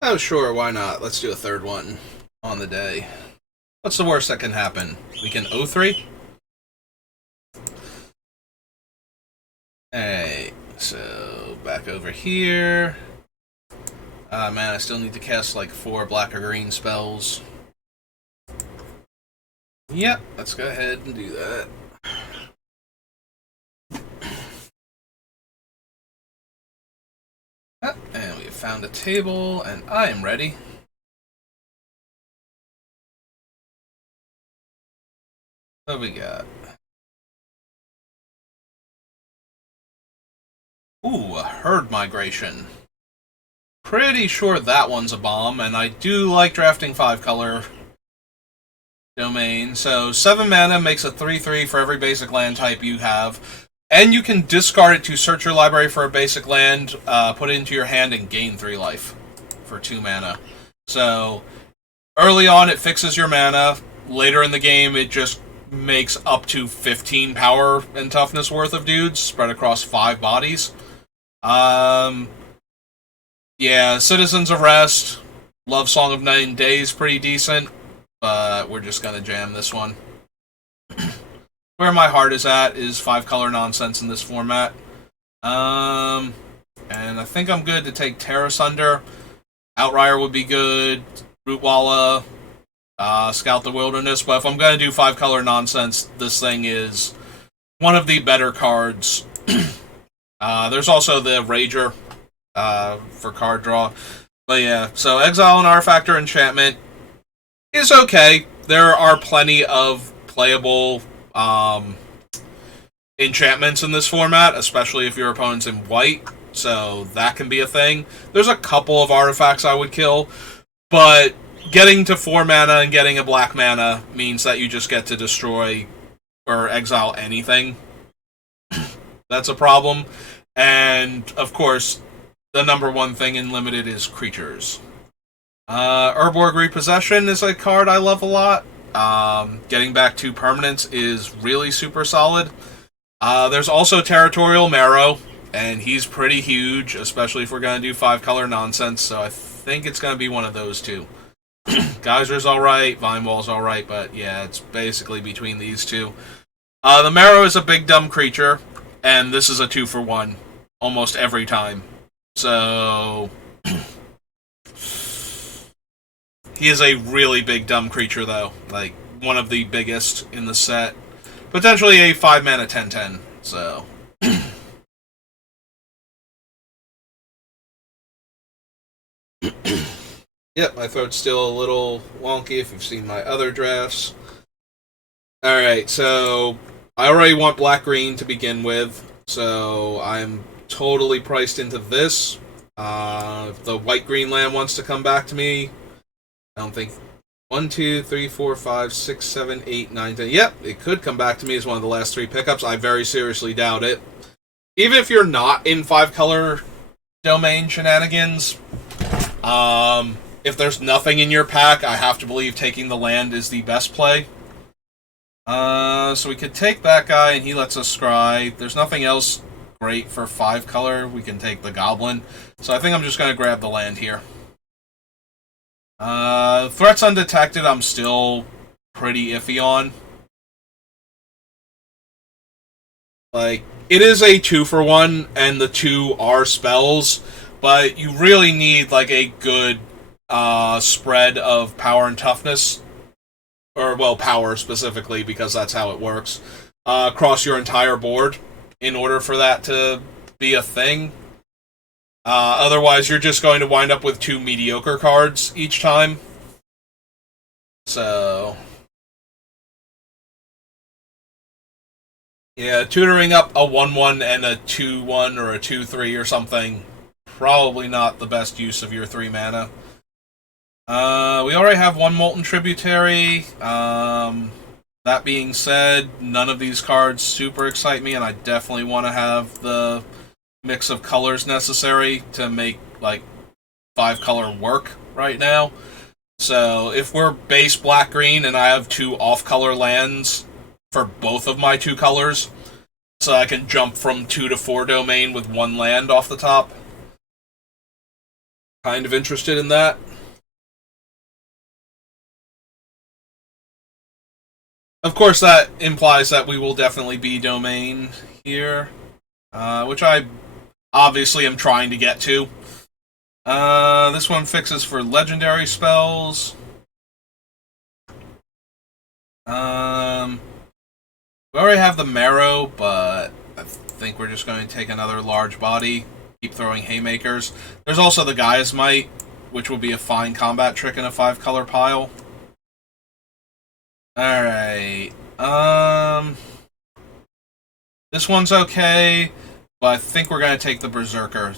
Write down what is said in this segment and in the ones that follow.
Oh, sure, why not? Let's do a third one on the day. What's the worst that can happen? We can O3? Hey, so back over here. Man, I still need to cast like 4 black or green spells. Yep, let's go ahead and do that. And we have found a table, and I am ready. What we got? Ooh, a herd migration. Pretty sure that one's a bomb, and I do like drafting 5-color domain. So 7 mana makes a 3/3 for every basic land type you have. And you can discard it to search your library for a basic land, put it into your hand, and gain 3 life for 2 mana. So early on, it fixes your mana. Later in the game, it just makes up to 15 power and toughness worth of dudes spread across 5 bodies. Yeah, Citizens of Rest, Love Song of 9 Days, pretty decent, but we're just gonna jam this one. Where my heart is at is 5-color nonsense in this format. And I think I'm good to take Terra Sunder. Outrider would be good. Rootwalla, Scout the Wilderness. But if I'm going to do 5-color nonsense, this thing is one of the better cards. There's also the Rager for card draw. But yeah, so Exile and Artifact or Enchantment is okay. There are plenty of playable enchantments in this format, especially if your opponent's in white, so that can be a thing. There's a couple of artifacts I would kill, but getting to 4 mana and getting a black mana means that you just get to destroy or exile anything. That's a problem. And, of course, the number one thing in Limited is creatures. Urborg Repossession is a card I love a lot. Getting back to permanence is really super solid. There's also Territorial Marrow, and he's pretty huge, especially if we're going to do 5-color nonsense, so I think it's going to be one of those two. Geyser's alright, Vine Wall's alright, but yeah, it's basically between these two. The Marrow is a big dumb creature, and this is a 2-for-1 almost every time. So he is a really big dumb creature, though. Like, one of the biggest in the set. Potentially a 5-mana 10/10, so. Yep, my throat's still a little wonky if you've seen my other drafts. Alright, so I already want black-green to begin with, so I'm totally priced into this. If the white-green land wants to come back to me, I don't think 1, 2, 3, 4, 5, 6, 7, 8, 9, 10. Yep, it could come back to me as one of the last 3 pickups. I very seriously doubt it. Even if you're not in 5-color domain shenanigans, if there's nothing in your pack, I have to believe taking the land is the best play. So we could take that guy and he lets us scry. There's nothing else great for 5-color. We can take the Goblin. So I think I'm just going to grab the land here. Threats Undetected, I'm still pretty iffy on. Like, it is a 2-for-1, and the 2 are spells, but you really need, like, a good spread of power and toughness. Or, well, power specifically, because that's how it works. Across your entire board, in order for that to be a thing. Otherwise, you're just going to wind up with 2 mediocre cards each time. So yeah, tutoring up a 1/1 and a 2/1 or a 2/3 or something, probably not the best use of your 3 mana. We already have 1 Molten Tributary. That being said, none of these cards super excite me, and I definitely want to have the mix of colors necessary to make, like, 5-color work right now. So if we're base black-green and I have 2 off-color lands for both of my 2 colors, so I can jump from 2 to 4 domain with 1 land off the top. kind of interested in that. Of course, that implies that we will definitely be domain here, which I obviously am trying to get to. This one fixes for legendary spells. We already have the Marrow, but I think we're just going to take another large body, keep throwing haymakers. There's also the Gaia's Might, which will be a fine combat trick in a 5-color pile. Alright. This one's okay, but I think we're going to take the Berserker.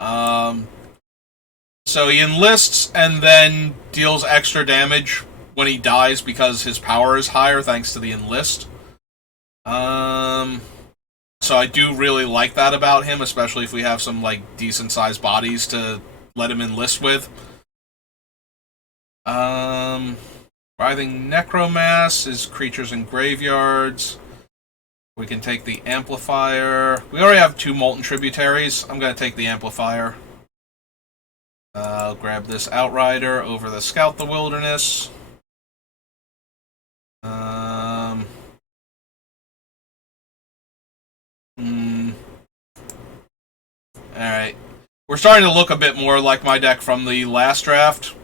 So he enlists and then deals extra damage when he dies because his power is higher thanks to the enlist. So I do really like that about him, especially if we have some like decent sized bodies to let him enlist with. Writhing Necromass is creatures in graveyards. We can take the Amplifier. We already have 2 Molten Tributaries. I'm going to take the Amplifier. I'll grab this Outrider over the Scout the Wilderness. Alright. We're starting to look a bit more like my deck from the last draft,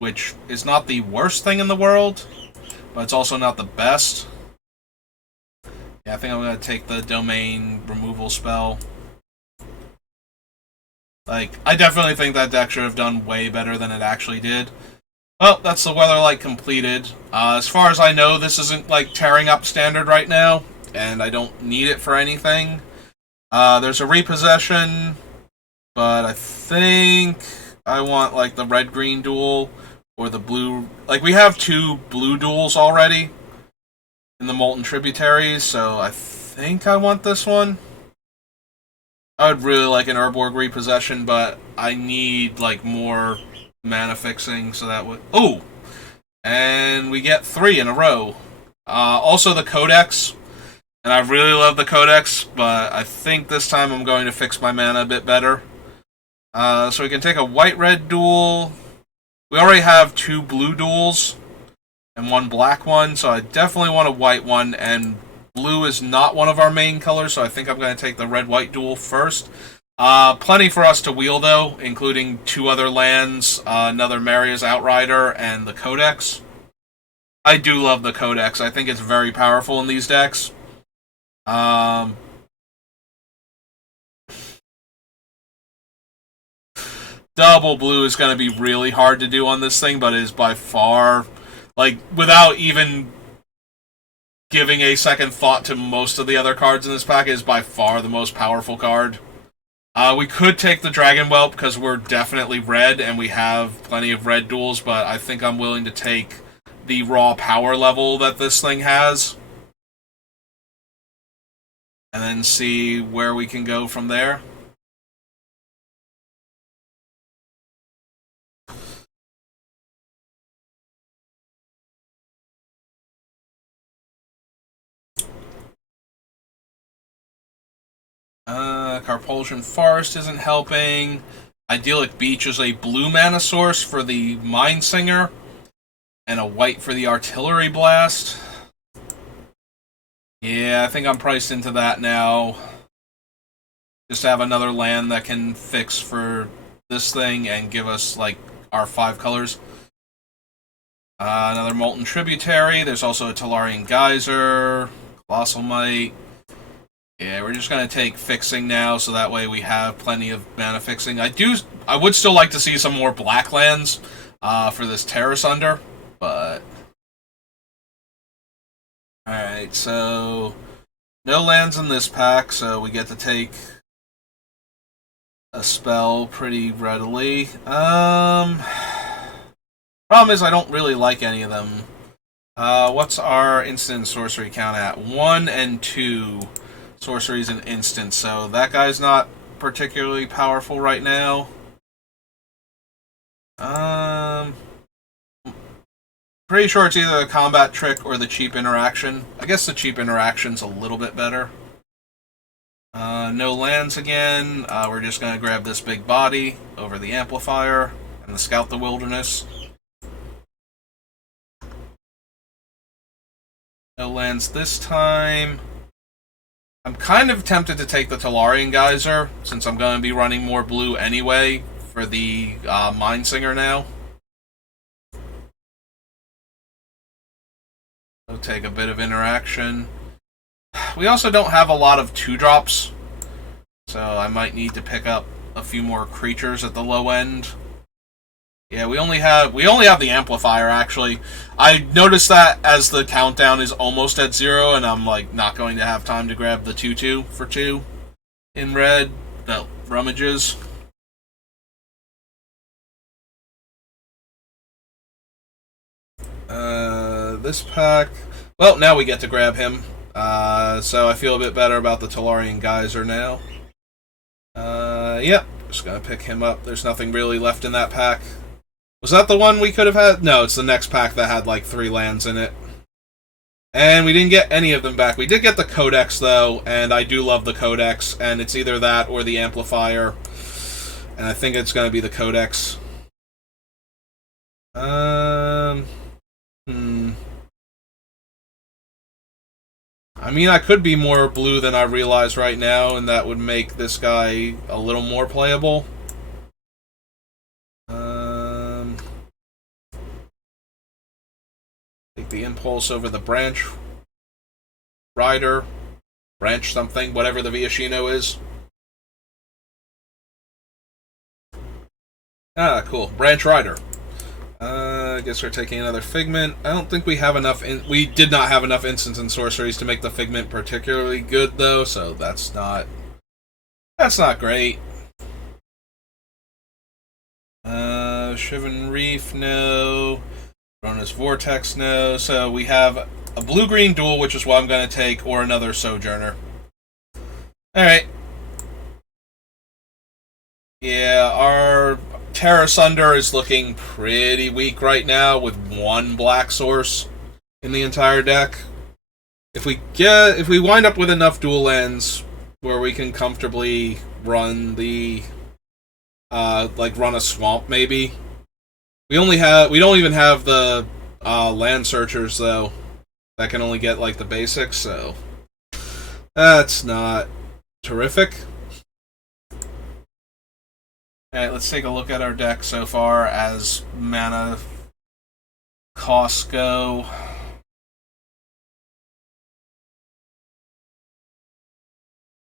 which is not the worst thing in the world, but it's also not the best. Yeah, I think I'm going to take the Domain removal spell. Like, I definitely think that deck should have done way better than it actually did. Well, that's the Weatherlight completed. As far as I know, this isn't, like, tearing up standard right now, and I don't need it for anything. There's a repossession, but I think I want, like, the red-green duel or the blue... Like, we have 2 blue duels already in the Molten Tributaries, so I think I want this one. I would really like an Urborg repossession, but I need, like, more mana fixing, so that would... Ooh! And we get 3 in a row. Also the Codex, and I really love the Codex, but I think this time I'm going to fix my mana a bit better. So we can take a white-red duel. We already have 2 blue duels and 1 black one, so I definitely want a white one, and blue is not one of our main colors, so I think I'm going to take the red-white duel first. Plenty for us to wheel, though, including 2 other lands, another Maria's Outrider, and the Codex. I do love the Codex. I think it's very powerful in these decks. Double blue is going to be really hard to do on this thing, but it is by far, like, without even giving a second thought to most of the other cards in this pack, is by far the most powerful card. We could take the Dragon Whelp because we're definitely red and we have plenty of red duels, but I think I'm willing to take the raw power level that this thing has and then see where we can go from there. Carpulsion Forest isn't helping. Idyllic Beach is a blue mana source for the Mind Singer, and a white for the Artillery Blast. Yeah, I think I'm priced into that now. Just to have another land that can fix for this thing and give us, like, our 5 colors. Another Molten Tributary. There's also a Talarian Geyser, Colossal Might. Yeah, we're just going to take fixing now, so that way we have plenty of mana fixing. I would still like to see some more black lands for this Terrace Under, but... Alright, so... No lands in this pack, so we get to take a spell pretty readily. Problem is I don't really like any of them. What's our instant sorcery count at? 1 and 2. Sorceries and instant, so that guy's not particularly powerful right now. Pretty sure it's either the combat trick or the cheap interaction. I guess the cheap interaction's a little bit better. No lands again. We're just going to grab this big body over the amplifier and the Scout the Wilderness. No lands this time. I'm kind of tempted to take the Talarian Geyser, since I'm going to be running more blue anyway for the Mind Singer now. So take a bit of interaction. We also don't have a lot of 2-drops, so I might need to pick up a few more creatures at the low end. Yeah, we only have the amplifier, actually. I noticed that as the countdown is almost at 0, and I'm like not going to have time to grab the 2/2 for 2 in red. No, rummages. This pack. Well, now we get to grab him. So I feel a bit better about the Talarian Geyser now. Yep, just gonna pick him up. There's nothing really left in that pack. Was that the one we could have had? No, it's the next pack that had like 3 lands in it. And we didn't get any of them back. We did get the Codex, though, and I do love the Codex, and it's either that or the Amplifier. And I think it's going to be the Codex. I mean, I could be more blue than I realize right now, and that would make this guy a little more playable. Take the Impulse over the Branch Rider. Branch something, whatever the Viashino is. Ah, cool. Branch Rider. I guess we're taking another Figment. I don't think we have enough... we did not have enough instants and sorceries to make the Figment particularly good, though, so that's not... that's not great. Shivan Reef, no. Rona's Vortex, no. So we have a blue-green duel, which is what I'm going to take, or another Sojourner. Alright. Yeah, our Terra Sunder is looking pretty weak right now with 1 black source in the entire deck. If we wind up with enough dual lands where we can comfortably run the run a swamp, maybe. We don't even have the land searchers, though. That can only get like the basics, so that's not terrific. Alright, let's take a look at our deck so far as mana costs go.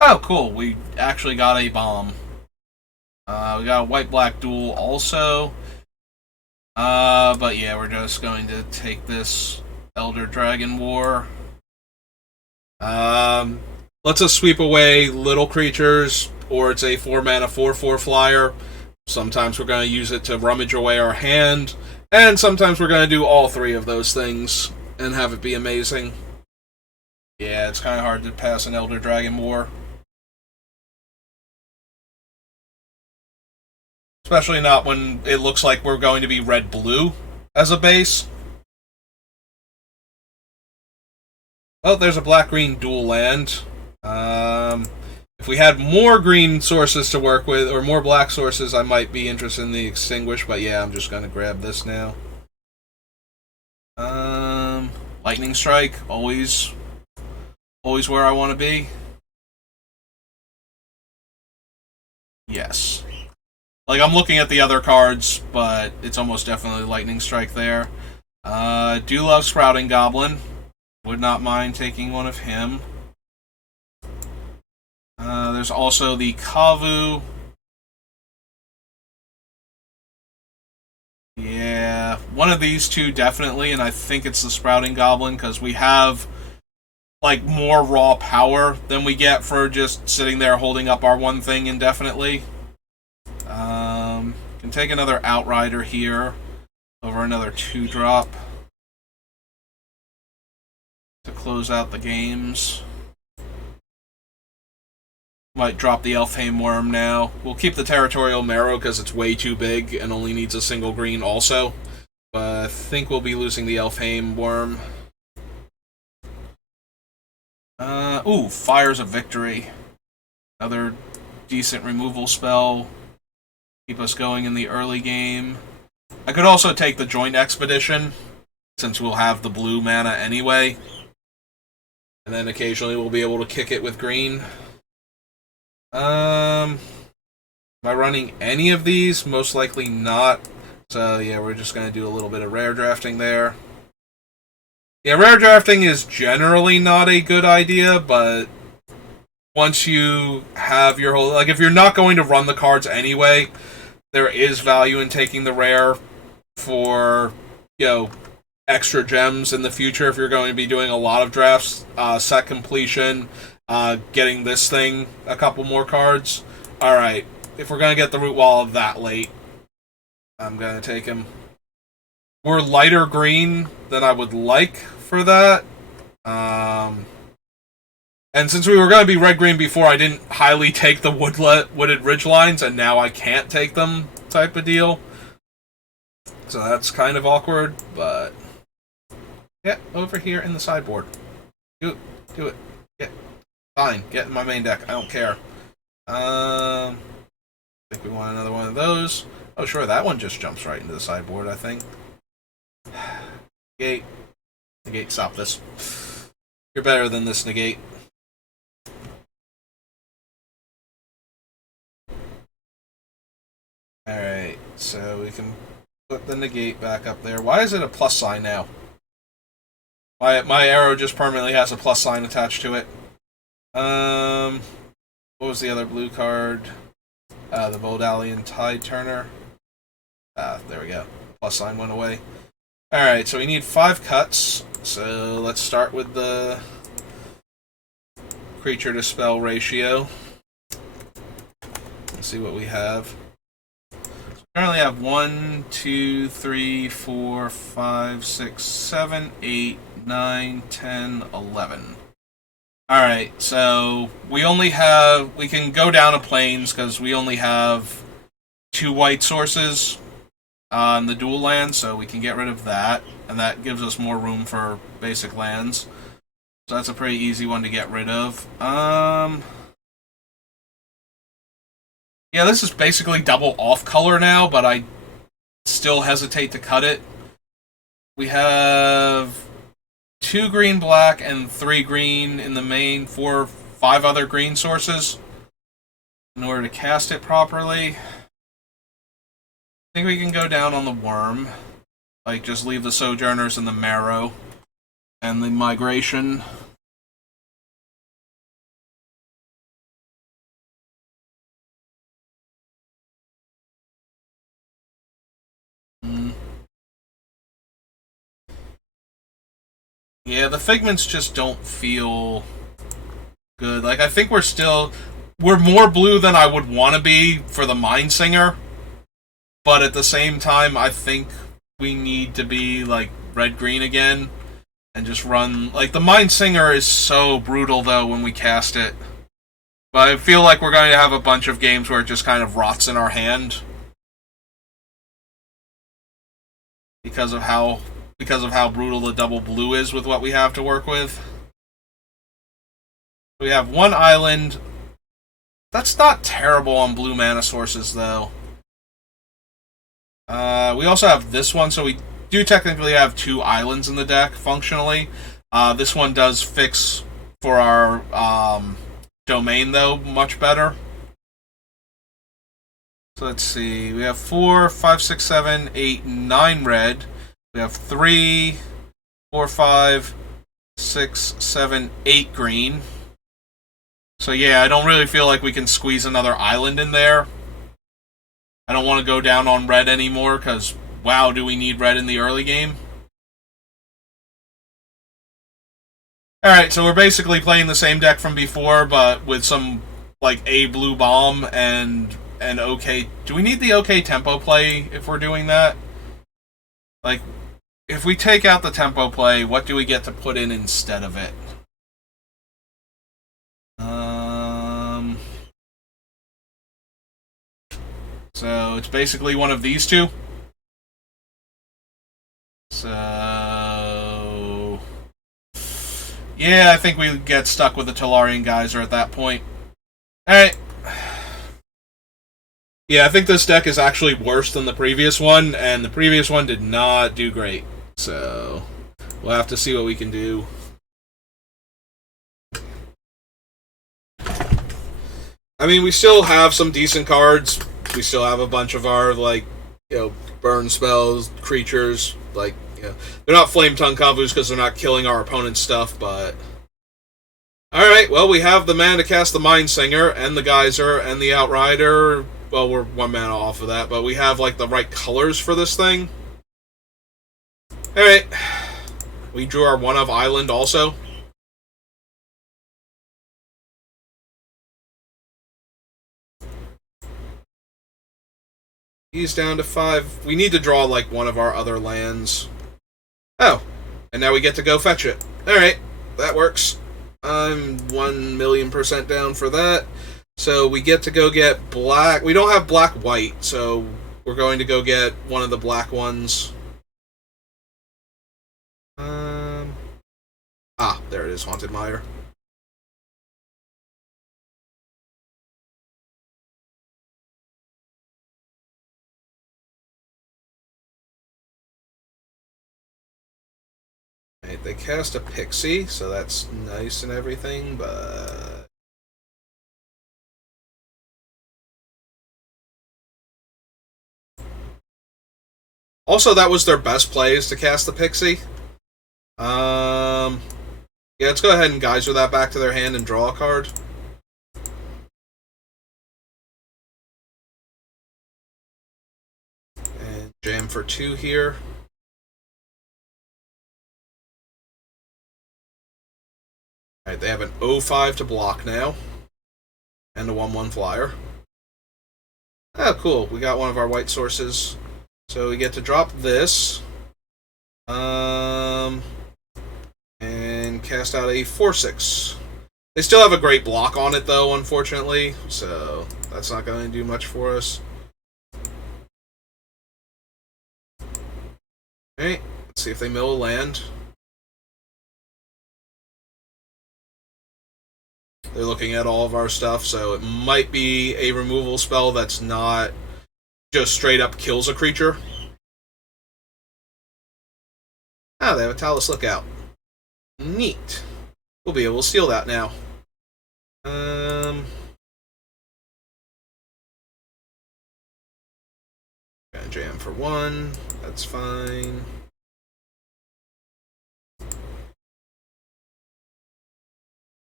Oh, cool. We actually got a bomb. We got a white-black duel also. But yeah, we're just going to take this Elder Dragon War. Let's us sweep away little creatures, or it's a 4-mana 4/4 flyer. Sometimes we're going to use it to rummage away our hand, and sometimes we're going to do all 3 of those things and have it be amazing. Yeah, it's kind of hard to pass an Elder Dragon War. Especially not when it looks like we're going to be red-blue as a base. Oh, there's a black-green dual land. If we had more green sources to work with, or more black sources, I might be interested in the Extinguish, but yeah, I'm just going to grab this now. Lightning Strike, always where I want to be. Yes. Like, I'm looking at the other cards, but it's almost definitely Lightning Strike there. Do love Sprouting Goblin. Would not mind taking one of him. There's also the Kavu. Yeah, one of these two definitely, and I think it's the Sprouting Goblin, because we have, like, more raw power than we get for just sitting there holding up our one thing indefinitely. Can take another Outrider here over another 2-drop to close out the games. Might drop the Elfheim Worm now. We'll keep the Territorial Marrow because it's way too big and only needs a single green also. But I think we'll be losing the Elfheim Worm. Ooh, Fires of Victory. Another decent removal spell. Keep us going in the early game. I could also take the Joint Expedition, since we'll have the blue mana anyway. And then occasionally we'll be able to kick it with green. Am I running any of these? Most likely not. So yeah, we're just going to do a little bit of rare drafting there. Yeah, rare drafting is generally not a good idea, but once you have your whole... Like, if you're not going to run the cards anyway, there is value in taking the rare for, extra gems in the future if you're going to be doing a lot of drafts, set completion, getting this thing a couple more cards. Alright, if we're going to get the Root Wall that late, I'm going to take him. We're lighter green than I would like for that. And since we were going to be red-green before, I didn't highly take the Wooded Ridgelines, and now I can't take them type of deal. So that's kind of awkward, but... Get over here in the sideboard. Do it. Fine, get in my main deck. I don't care. I think we want another one of those. Oh, sure, that one just jumps right into the sideboard, I think. Negate. Negate, stop this. You're better than this, Negate. Alright, so we can put the Negate back up there. Why is it a plus sign now? My arrow just permanently has a plus sign attached to it. What was the other blue card? The Voldalian Tide Turner. There we go. Plus sign went away. Alright, so we need 5 cuts. So let's start with the creature to spell ratio. Let's see what we have. We currently have 1, 2, 3, 4, 5, 6, 7, 8, 9, 10, 11. Alright, so we can go down to plains because we only have 2 white sources on the dual land, so we can get rid of that, and that gives us more room for basic lands. So that's a pretty easy one to get rid of. Yeah, this is basically double off color now, but I still hesitate to cut it. We have 2 green black and 3 green in the main, 5 other green sources in order to cast it properly. I think we can go down on the worm. Like, just leave the Sojourners and the Marrow and the Migration. Yeah, the Figments just don't feel good. Like, I think we're more blue than I would want to be for the Mind Singer, but at the same time, I think we need to be, like, red-green again, and just run... Like, the Mind Singer is so brutal, though, when we cast it. But I feel like we're going to have a bunch of games where it just kind of rots in our hand. Because of how brutal the double blue is with what we have to work with. We have 1 island. That's not terrible on blue mana sources, though. We also have this one, so we do technically have 2 islands in the deck, functionally. This one does fix for our domain, though, much better. So let's see. We have 4, 5, 6, 7, 8, 9 red. We have 3, 4, 5, 6, 7, 8 green. So yeah, I don't really feel like we can squeeze another island in there. I don't want to go down on red anymore, because, wow, do we need red in the early game? Alright, so we're basically playing the same deck from before, but with some, like, a blue bomb and an okay... Do we need the okay tempo play if we're doing that? Like, if we take out the tempo play, what do we get to put in instead of it? So it's basically one of these two. So yeah, I think we get stuck with the Tolarian Geyser at that point. Alright. Yeah, I think this deck is actually worse than the previous one, and the previous one did not do great. So, we'll have to see what we can do. I mean, we still have some decent cards. We still have a bunch of our, like, burn spells, creatures. Like, they're not Flame Tongue combos because they're not killing our opponent's stuff, but... Alright, well, we have the mana to cast the Mind Singer, and the Geyser, and the Outrider. Well, we're 1 mana off of that, but we have, like, the right colors for this thing. Alright. We drew our 1-of Island also. He's down to 5. We need to draw, like, one of our other lands. Oh. And now we get to go fetch it. Alright. That works. I'm 1,000,000% down for that. So we get to go get black. We don't have black-white, so we're going to go get one of the black ones. There it is, Haunted Mire. Right, they cast a Pixie, so that's nice and everything, but... Also, that was their best play, is to cast the Pixie. Yeah, let's go ahead and Geyser that back to their hand and draw a card. And jam for 2 here. Alright, they have an 0-5 to block now. And a 1-1 flyer. Oh, cool. We got one of our white sources. So we get to drop this. And cast out a 4-6. They still have a great block on it, though, unfortunately. So that's not going to do much for us. Alright, let's see if they mill a land. They're looking at all of our stuff, so it might be a removal spell that's not just straight up kills a creature. Oh, they have a Talus Lookout. Neat. We'll be able to steal that now. Gonna jam for 1. That's fine.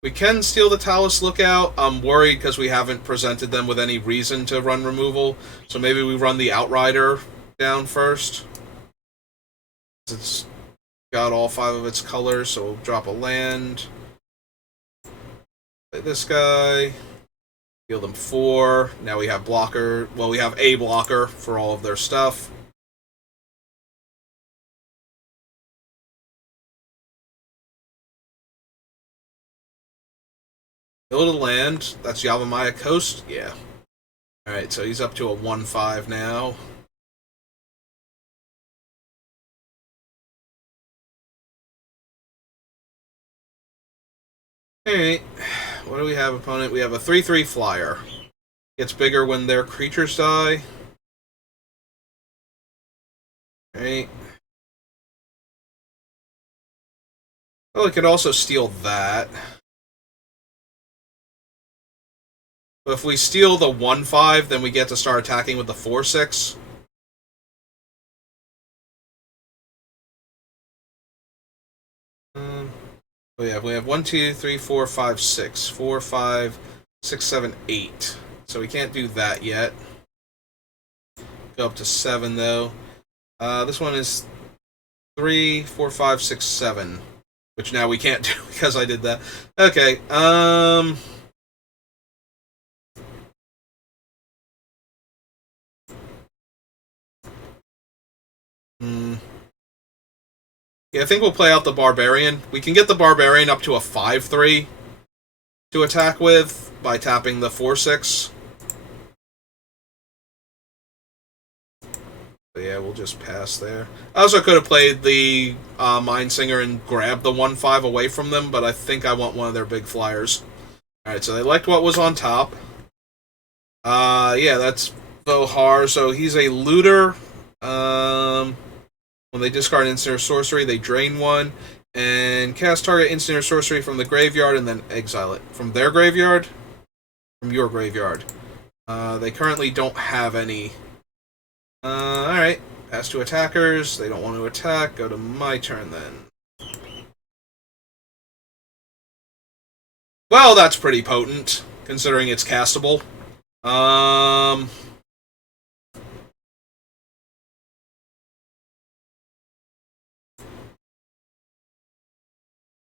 We can steal the Talus Lookout. I'm worried because we haven't presented them with any reason to run removal. So maybe we run the Outrider down first. It's got all 5 of its colors, so we'll drop a land. Play this guy. Heal them 4. Now we have blocker. Well, we have a blocker for all of their stuff. Build a land. That's Yavimaya Coast? Yeah. Alright, so he's up to a 1-5 now. Alright. What do we have, opponent? We have a 3-3 flyer. Gets bigger when their creatures die. Alright. Well, we could also steal that. But if we steal the 1-5, then we get to start attacking with the 4-6. Oh yeah, we have 1, 2, 3, 4, 5, 6. 4, 5, 6, 7, 8. So we can't do that yet. Go up to 7, though. This one is 3, 4, 5, 6, 7. Which now we can't do because I did that. Okay, Yeah, I think we'll play out the Barbarian. We can get the Barbarian up to a 5-3 to attack with by tapping the 4-6. So yeah, we'll just pass there. I also could have played the Mind Singer and grabbed the 1-5 away from them, but I think I want one of their big flyers. Alright, so they liked what was on top. Yeah, that's Vohar. So he's a looter. When they discard instant or sorcery, they drain one and cast target instant or sorcery from the graveyard and then exile it from their graveyard, from your graveyard. They currently don't have any. All right. Pass to attackers. They don't want to attack. Go to my turn then. Well, that's pretty potent, considering it's castable.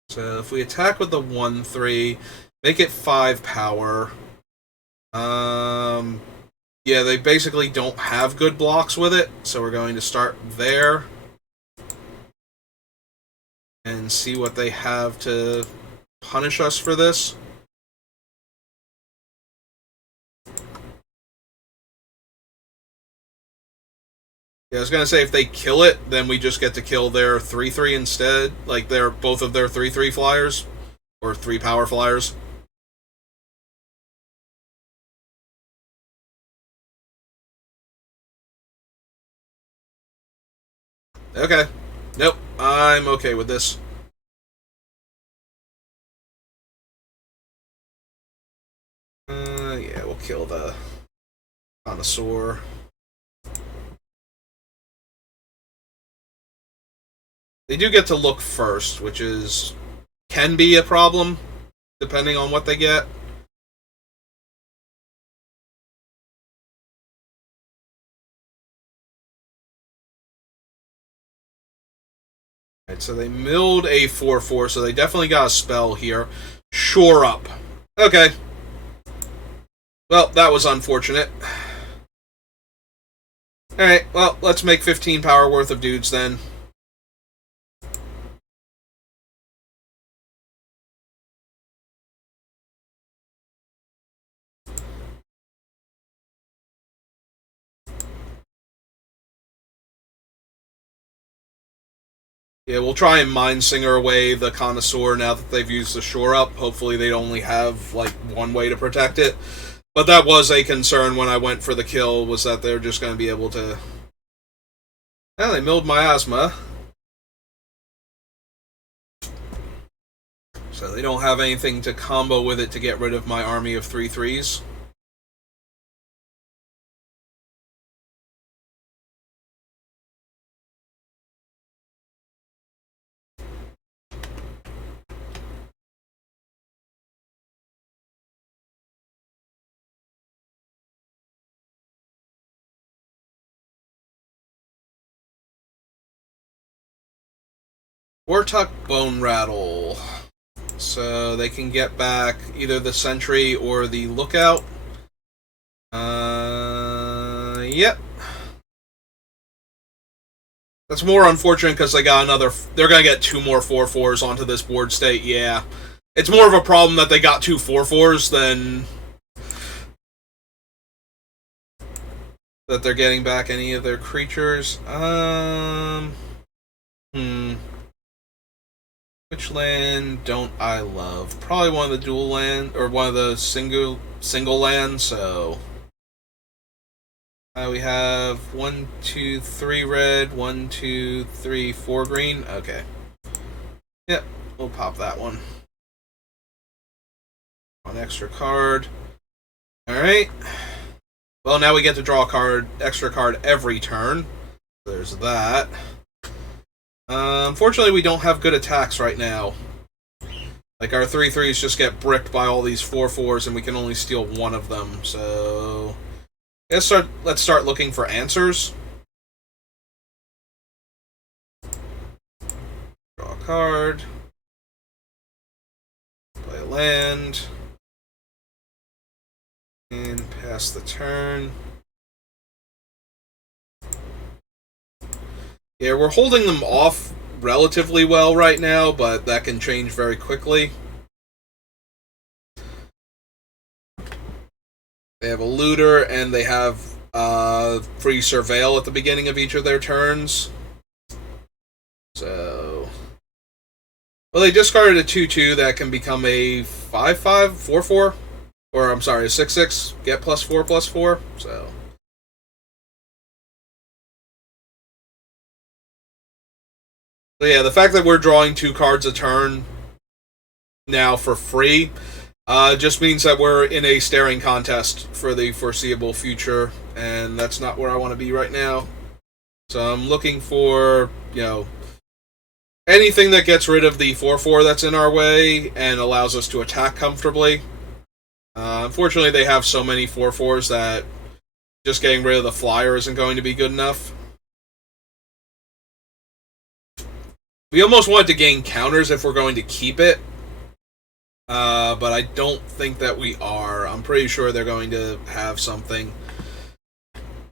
So if we attack with the 1/3, make it 5 power. Yeah, they basically don't have good blocks with it, so we're going to start there and see what they have to punish us for this. Yeah, I was gonna say if they kill it, then we just get to kill their 3/3 instead. Like they're both of their 3/3 flyers or 3 power flyers. Okay. Nope. I'm okay with this. Yeah, we'll kill the connoisseur. They do get to look first, which is can be a problem depending on what they get. Right, so they milled a 4/4, so they definitely got a spell here. Shore up. Okay. Well, that was unfortunate. Alright, well, let's make 15 power worth of dudes then. Yeah, we'll try and Mind Singer away the Connoisseur now that they've used the Shore Up. Hopefully they only have, like, one way to protect it. But that was a concern when I went for the kill, was that they're just going to be able to... Oh, they milled Miasma. So they don't have anything to combo with it to get rid of my army of 3/3s. Wartuck Bone Rattle. So they can get back either the Sentry or the Lookout. Yep. That's more unfortunate because they got another... They're going to get 2 more 4/4s onto this board state, yeah. It's more of a problem that they got 2 4/4s than... that they're getting back any of their creatures. Which land don't I love? Probably one of the dual land, or one of the single lands, so... we have 1, 2, 3 red, 1, 2, 3, 4 green. Okay. Yep, we'll pop that one. One extra card. Alright. Well, now we get to draw a card, extra card every turn. There's that. Unfortunately, we don't have good attacks right now. Like, our 3/3s just get bricked by all these 4/4s, and we can only steal one of them, so... Let's start looking for answers. Draw a card. Play a land. And pass the turn. Yeah, we're holding them off relatively well right now, but that can change very quickly. They have a looter, and they have free surveil at the beginning of each of their turns. So... Well, they discarded a 2/2 that can become a 5/5, 4/4. Or, I'm sorry, a 6/6 get +4/+4. So. So yeah, the fact that we're drawing 2 cards a turn now for free just means that we're in a staring contest for the foreseeable future, and that's not where I want to be right now. So I'm looking for, anything that gets rid of the 4/4 that's in our way and allows us to attack comfortably. Unfortunately, they have so many 4/4s that just getting rid of the flyer isn't going to be good enough. We almost want to gain counters if we're going to keep it, but I don't think that we are. I'm pretty sure they're going to have something.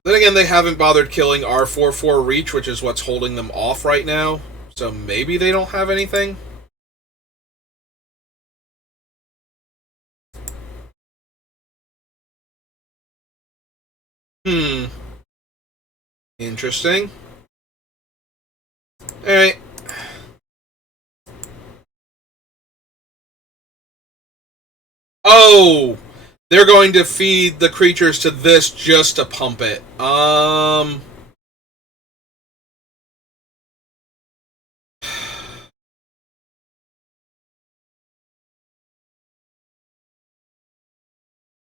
Then again, they haven't bothered killing our 4/4 reach, which is what's holding them off right now. So maybe they don't have anything. Interesting. Alright. Oh! They're going to feed the creatures to this just to pump it.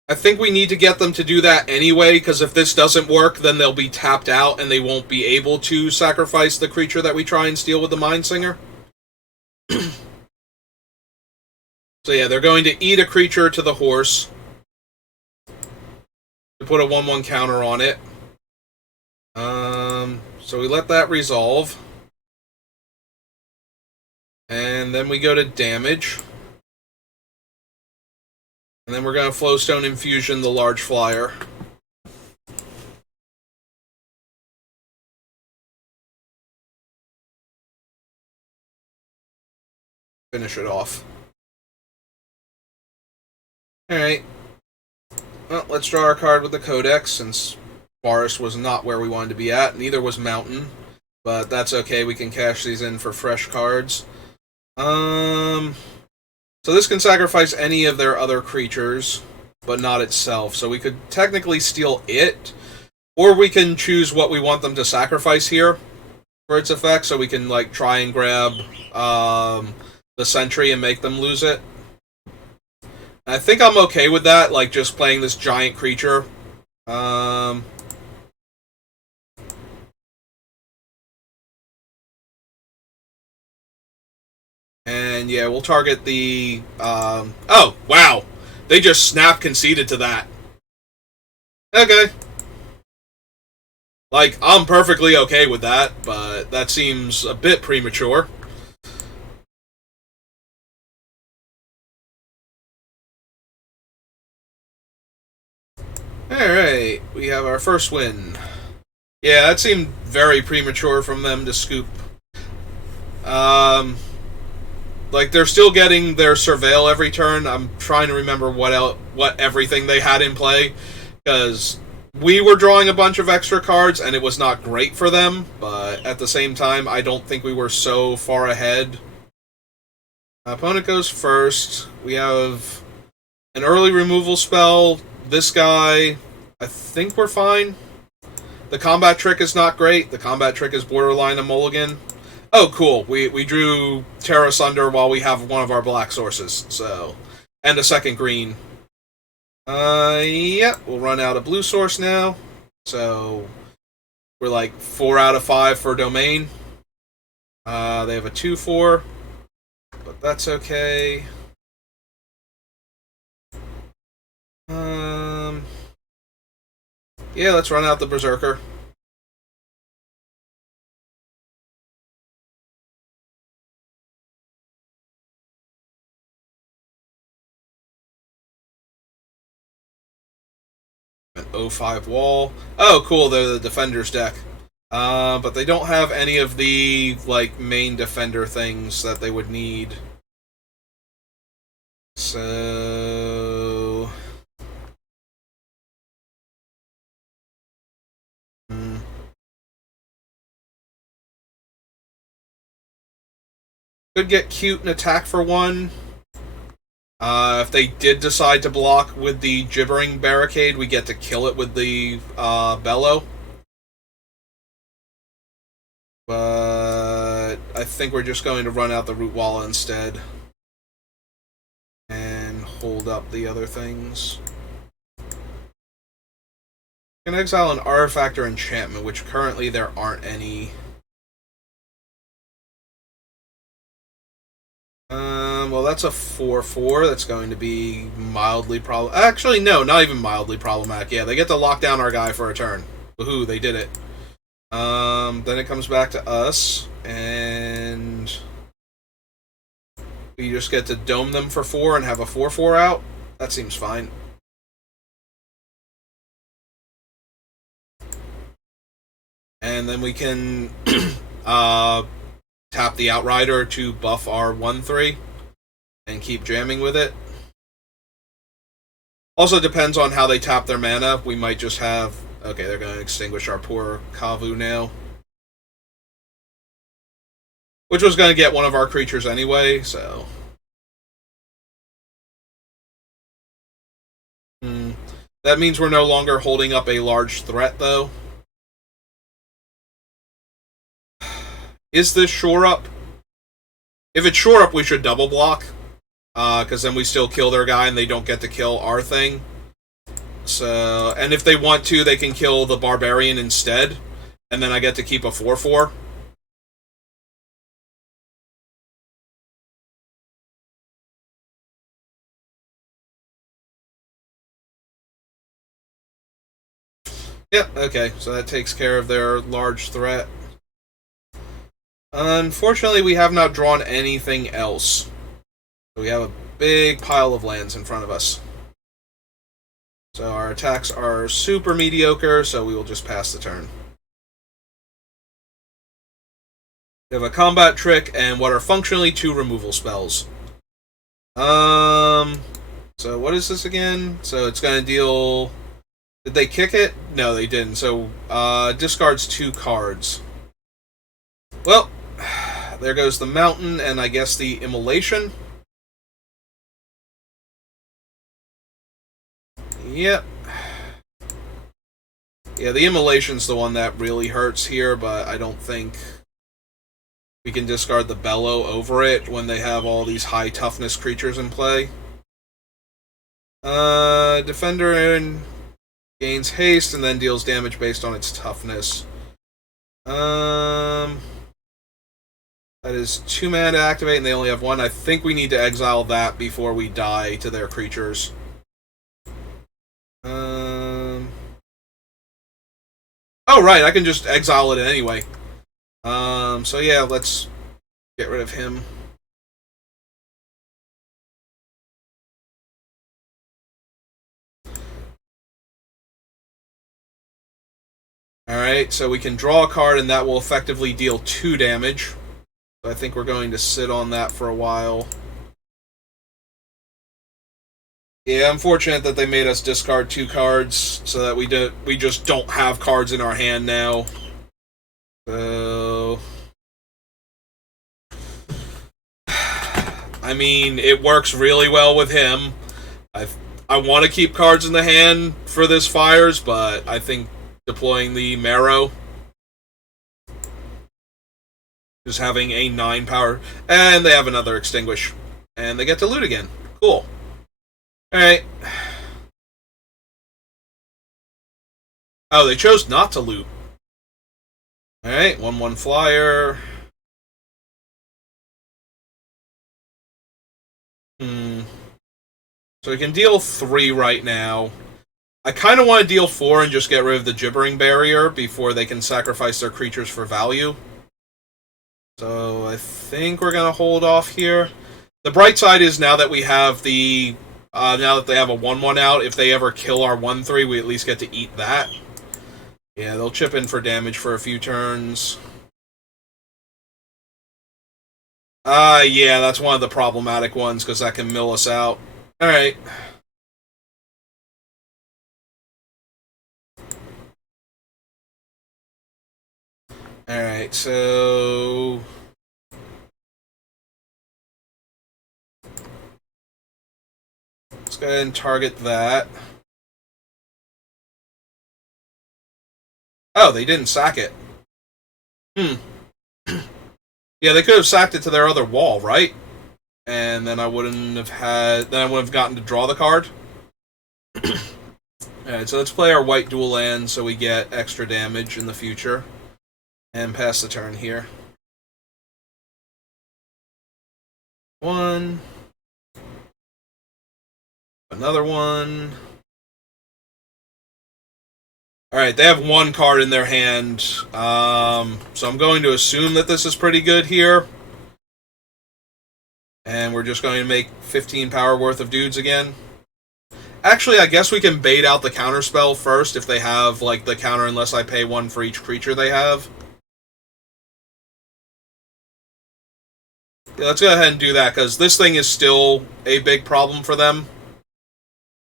I think we need to get them to do that anyway, because if this doesn't work, then they'll be tapped out and they won't be able to sacrifice the creature that we try and steal with the Mind Singer. So yeah, they're going to eat a creature to the horse to put a 1/1 counter on it. So we let that resolve. And then we go to damage. And then we're going to Flowstone Infusion the large flyer. Finish it off. Alright. Well, let's draw our card with the Codex, since Forest was not where we wanted to be at. Neither was Mountain. But that's okay, we can cash these in for fresh cards. So this can sacrifice any of their other creatures, but not itself. So we could technically steal it, or we can choose what we want them to sacrifice here for its effect, so we can try and grab the Sentry and make them lose it. And I think I'm okay with that, just playing this giant creature. And yeah, we'll target the... oh, wow! They just snap conceded to that. Okay. I'm perfectly okay with that, but that seems a bit premature. Alright, we have our first win. Yeah, that seemed very premature from them to scoop. They're still getting their Surveil every turn. I'm trying to remember what everything they had in play, because we were drawing a bunch of extra cards, and it was not great for them, but at the same time, I don't think we were so far ahead. Opponent goes first. We have an early removal spell. This guy, I think we're fine. The combat trick is not great. The combat trick is borderline a mulligan. Oh, cool. We drew Terra Sunder while we have one of our black sources, so... And a second green. Yeah, we'll run out of blue source now. So, we're 4 out of 5 for Domain. They have a 2/4, but that's okay. Yeah, let's run out the Berserker. An 0/5 wall. Oh, cool, they're the Defender's deck. But they don't have any of the, main Defender things that they would need. So... Could get cute and attack for 1. If they did decide to block with the Gibbering Barricade, we get to kill it with the Bellow. But I think we're just going to run out the Root Wall instead. And hold up the other things. Can exile an artifact or enchantment, which currently there aren't any. Well, that's a 4/4. That's going to be mildly problematic. Actually, no, not even mildly problematic. Yeah, they get to lock down our guy for a turn. Woohoo, they did it. Then it comes back to us, and we just get to dome them for 4 and have a 4/4 out. That seems fine. And then we can tap the Outrider to buff our 1/3 and keep jamming with it. Also depends on how they tap their mana. We might just have... Okay, they're going to extinguish our poor Kavu now. Which was going to get one of our creatures anyway, so... That means we're no longer holding up a large threat, though. Is this shore up? If it's shore up, we should double block. Because then we still kill their guy and they don't get to kill our thing. So, and if they want to, they can kill the Barbarian instead. And then I get to keep a 4/4. Yep, okay, so that takes care of their large threat. Unfortunately, we have not drawn anything else. We have a big pile of lands in front of us. So our attacks are super mediocre, so we will just pass the turn. We have a combat trick and what are functionally 2 removal spells. So what is this again? So it's going to deal... Did they kick it? No, they didn't. So discards 2 cards. Well, there goes the Mountain and I guess the Immolation. Yep. Yeah, the Immolation's the one that really hurts here, but I don't think we can discard the Bellow over it when they have all these high toughness creatures in play. Defender gains haste and then deals damage based on its toughness. That is 2 mana to activate and they only have 1. I think we need to exile that before we die to their creatures. Oh, right, I can just exile it anyway. So yeah, let's get rid of him. Alright, so we can draw a card and that will effectively deal 2 damage. So I think we're going to sit on that for a while. Yeah, unfortunate that they made us discard 2 cards so that we just don't have cards in our hand now. So I mean, it works really well with him. I want to keep cards in the hand for this Fires, but I think deploying the Marrow, just having a 9 power, and they have another Extinguish, and they get to loot again. Cool. Alright. Oh, they chose not to loot. Alright, 1/1 flyer. So we can deal 3 right now. I kind of want to deal 4 and just get rid of the Gibbering Barrier before they can sacrifice their creatures for value. So I think we're going to hold off here. The bright side is now that we have the... now that they have a 1/1 out, if they ever kill our 1/3, we at least get to eat that. Yeah, they'll chip in for damage for a few turns. Yeah, that's one of the problematic ones, because that can mill us out. Alright. Alright, so... Let's go ahead and target that. Oh, they didn't sack it. Yeah, they could have sacked it to their other wall, right? And then I wouldn't have had. Then I would have gotten to draw the card. Alright, so let's play our white dual land so we get extra damage in the future. And pass the turn here. 1. Another one. Alright, they have one card in their hand. So I'm going to assume that this is pretty good here. And we're just going to make 15 power worth of dudes again. Actually, I guess we can bait out the counterspell first if they have, like, the counter unless I pay one for each creature they have. Yeah, let's go ahead and do that, because this thing is still a big problem for them.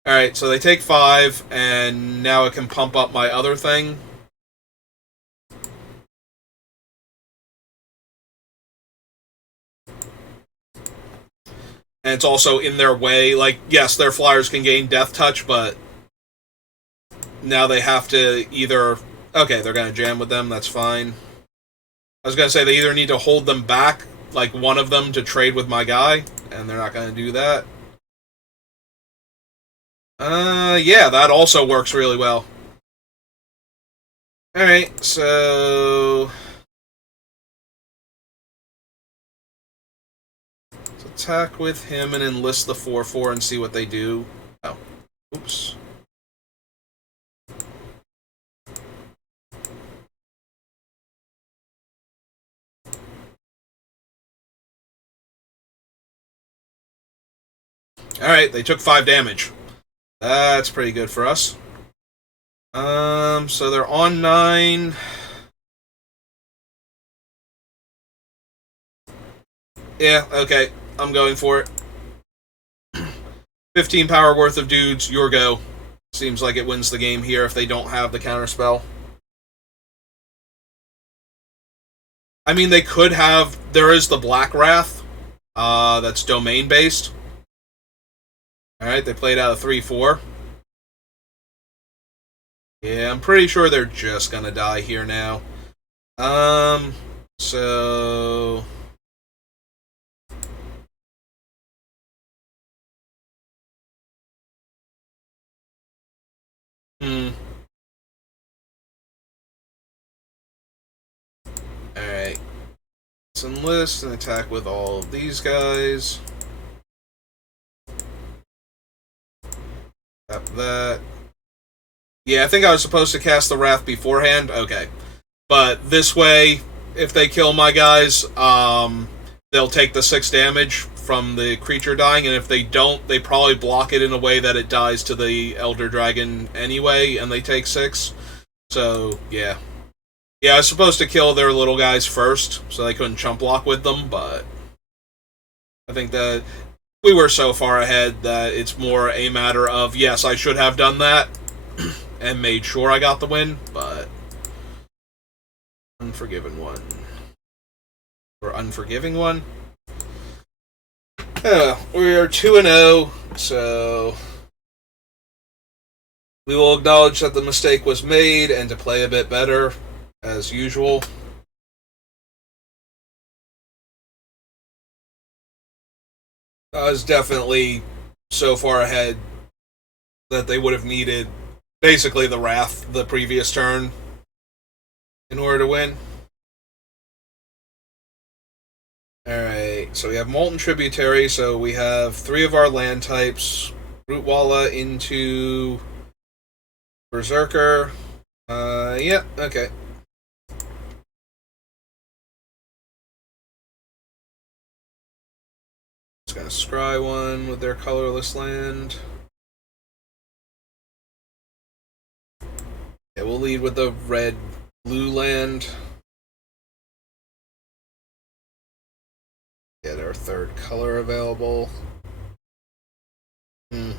Alright, so they take 5, and now it can pump up my other thing. And it's also in their way. Like, yes, their flyers can gain Death Touch, but now they have to either... Okay, they're going to jam with them, that's fine. I was going to say they either need to hold them back, like one of them, to trade with my guy, and they're not going to do that. Yeah, that also works really well. Alright, so... let's attack with him and enlist the 4/4 and see what they do. Oh, oops. Alright, they took 5 damage. That's pretty good for us. So they're on 9. Yeah, okay. I'm going for it. 15 power worth of dudes, your go. Seems like it wins the game here if they don't have the counterspell. I mean, they could have... There is the Black Wrath. That's domain-based. Alright, they played out a 3/4. Yeah, I'm pretty sure they're just gonna die here now. So... Alright. Let's enlist and attack with all of these guys. Tap that. Yeah, I think I was supposed to cast the Wrath beforehand. Okay. But this way, if they kill my guys, they'll take the 6 damage from the creature dying, and if they don't, they probably block it in a way that it dies to the Elder Dragon anyway, and they take 6. So, yeah. Yeah, I was supposed to kill their little guys first, so they couldn't chump block with them, but I think that we were so far ahead that it's more a matter of, yes, I should have done that and made sure I got the win, but Unforgiven one. Or Unforgiving one. We are 2-0, so we will acknowledge that the mistake was made and to play a bit better, as usual. I was definitely so far ahead that they would have needed basically the Wrath the previous turn in order to win. Alright, so we have Molten Tributary, so we have 3 of our land types. Rootwalla into Berserker. Yeah, okay. Just gonna scry one with their colorless land. Yeah, we'll lead with the red-blue land. Get our 3rd color available. Well,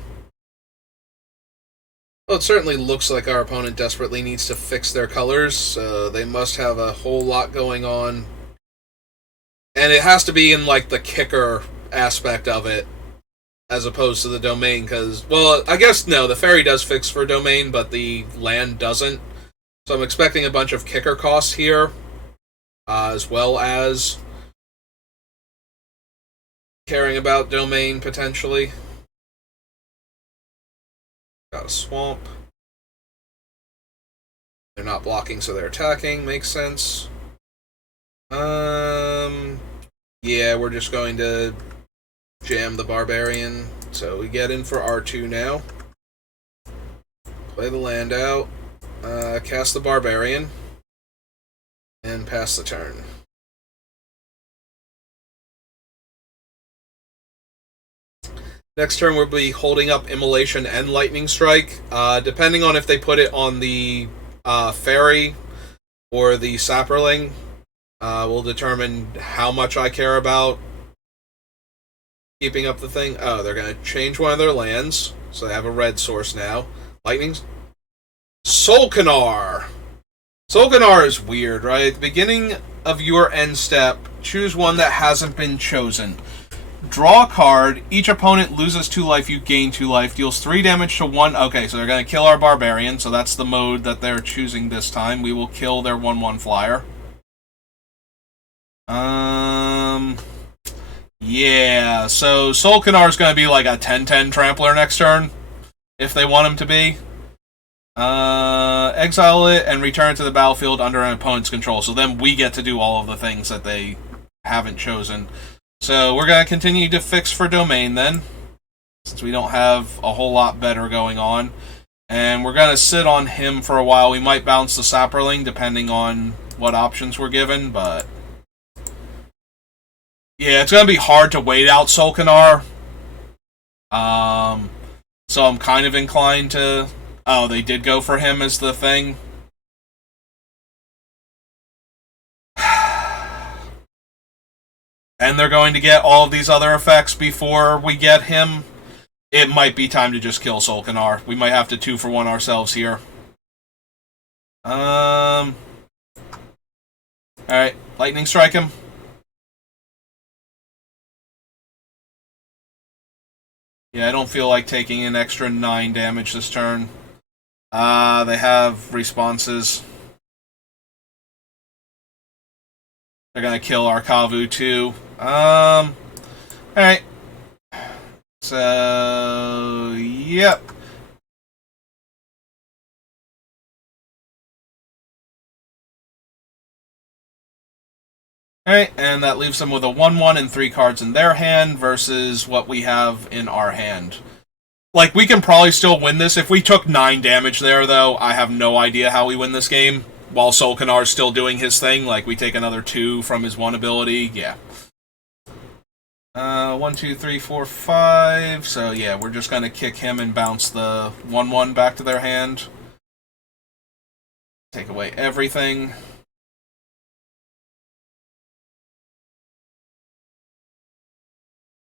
it certainly looks like our opponent desperately needs to fix their colors, so they must have a whole lot going on. And it has to be in, like, the kicker aspect of it. as opposed to the domain, because, well, I guess, no, the ferry does fix for domain, but the land doesn't. So I'm expecting a bunch of kicker costs here, as well as caring about domain, potentially. Got a swamp. They're not blocking, so they're attacking. Makes sense. Yeah, we're just going to jam the barbarian. So we get in for R2 now. Play the land out. Cast the barbarian. And pass the turn. Next turn we'll be holding up Immolation and Lightning Strike. Depending on if they put it on the ferry or the sapperling, will determine how much I care about keeping up the thing. Oh, they're going to change one of their lands, so they have a red source now. Lightning's Solkanar. Solkanar is weird, right? At the beginning of your end step, choose one that hasn't been chosen. Draw a card. Each opponent loses 2 life. You gain 2 life. Deals 3 damage to one. Okay, so they're going to kill our barbarian. So that's the mode that they're choosing this time. We will kill their 1/1 flyer. Yeah. So Solkanar is going to be like a 10/10 trampler next turn, if they want him to be. Exile it and return to the battlefield under an opponent's control. So then we get to do all of the things that they haven't chosen. So we're going to continue to fix for domain then, since we don't have a whole lot better going on. And we're going to sit on him for a while. We might bounce the sapperling depending on what options we're given, but yeah, it's going to be hard to wait out Solkanar. So I'm kind of inclined to... Oh, they did go for him as the thing. And they're going to get all of these other effects before we get him. It might be time to just kill Solkanar. We might have to 2-for-1 ourselves here. Alright, lightning strike him. Yeah, I don't feel like taking an extra 9 damage this turn. They have responses. They're gonna kill our Kavu too. Alright. So, yep. Alright, and that leaves them with a 1/1 and 3 cards in their hand versus what we have in our hand. Like, we can probably still win this. If we took 9 damage there, though, I have no idea how we win this game. While Solkanar's still doing his thing, like, we take another 2 from his 1 ability, yeah. 1, 2, 3, 4, 5. So, yeah, we're just gonna kick him and bounce the 1/1 back to their hand. Take away everything.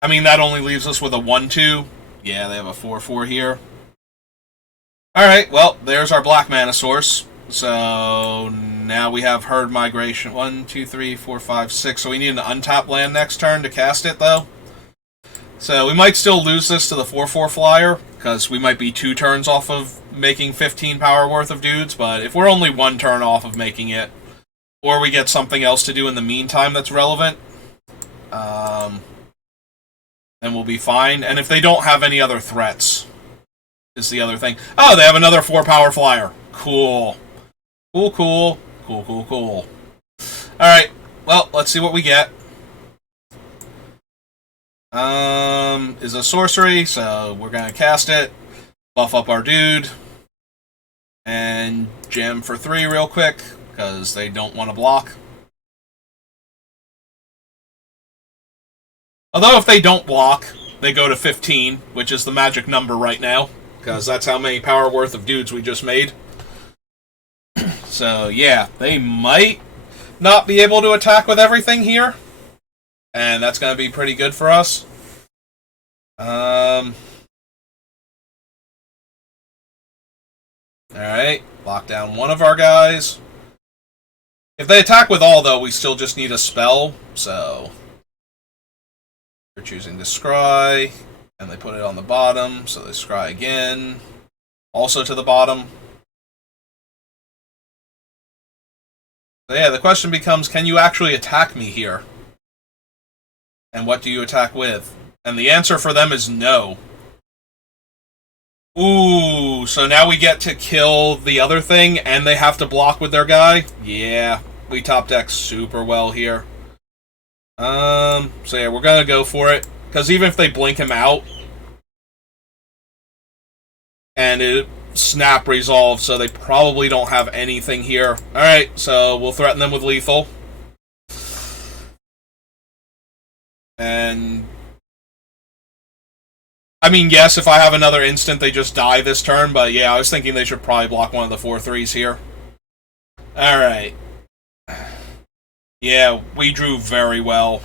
I mean, that only leaves us with a 1/2. Yeah, they have a 4/4 here. Alright, well, there's our black mana source. So now we have Herd Migration. 1, 2, 3, 4, 5, 6. So we need an untapped land next turn to cast it, though. So we might still lose this to the 4/4 flyer, because we might be 2 turns off of making 15 power worth of dudes, but if we're only 1 turn off of making it, or we get something else to do in the meantime that's relevant, then we'll be fine. And if they don't have any other threats, is the other thing. Oh, they have another 4 power flyer. Cool. Cool. Alright, well, let's see what we get. Is a sorcery, so we're gonna cast it, buff up our dude, and jam for 3 real quick, because they don't want to block. Although if they don't block, they go to 15, which is the magic number right now, because that's how many power worth of dudes we just made. So, yeah, they might not be able to attack with everything here, and that's going to be pretty good for us. Alright, lock down one of our guys. If they attack with all, though, we still just need a spell, so... We're choosing to scry. And they put it on the bottom, so they scry again. Also to the bottom. So yeah, the question becomes, can you actually attack me here? And what do you attack with? And the answer for them is no. Ooh, so now we get to kill the other thing, and they have to block with their guy? Yeah, we top deck super well here. So yeah, we're gonna go for it. Because even if they blink him out, and it snap resolves, so they probably don't have anything here. Alright, so we'll threaten them with lethal. And I mean, yes, if I have another instant, they just die this turn, but yeah, I was thinking they should probably block one of the 4/3s here. Alright. Yeah, we drew very well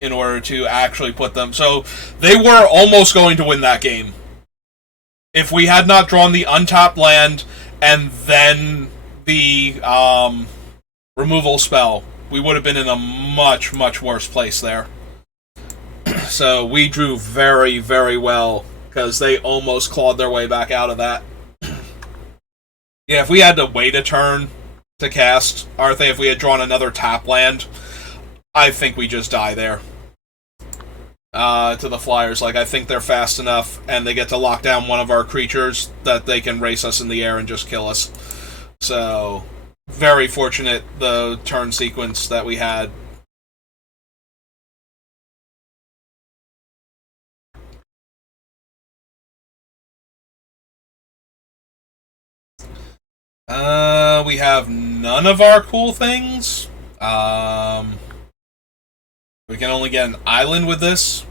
in order to actually put them. So they were almost going to win that game. If we had not drawn the untapped land and then the removal spell, we would have been in a much, much worse place there. So we drew very, very well because they almost clawed their way back out of that. Yeah, if we had to wait a turn to cast Arthe, if we had drawn another tap land, I think we just die there. To the Flyers. Like, I think they're fast enough, and they get to lock down one of our creatures that they can race us in the air and just kill us. So, very fortunate, the turn sequence that we had. We have none of our cool things. We can only get an island with this.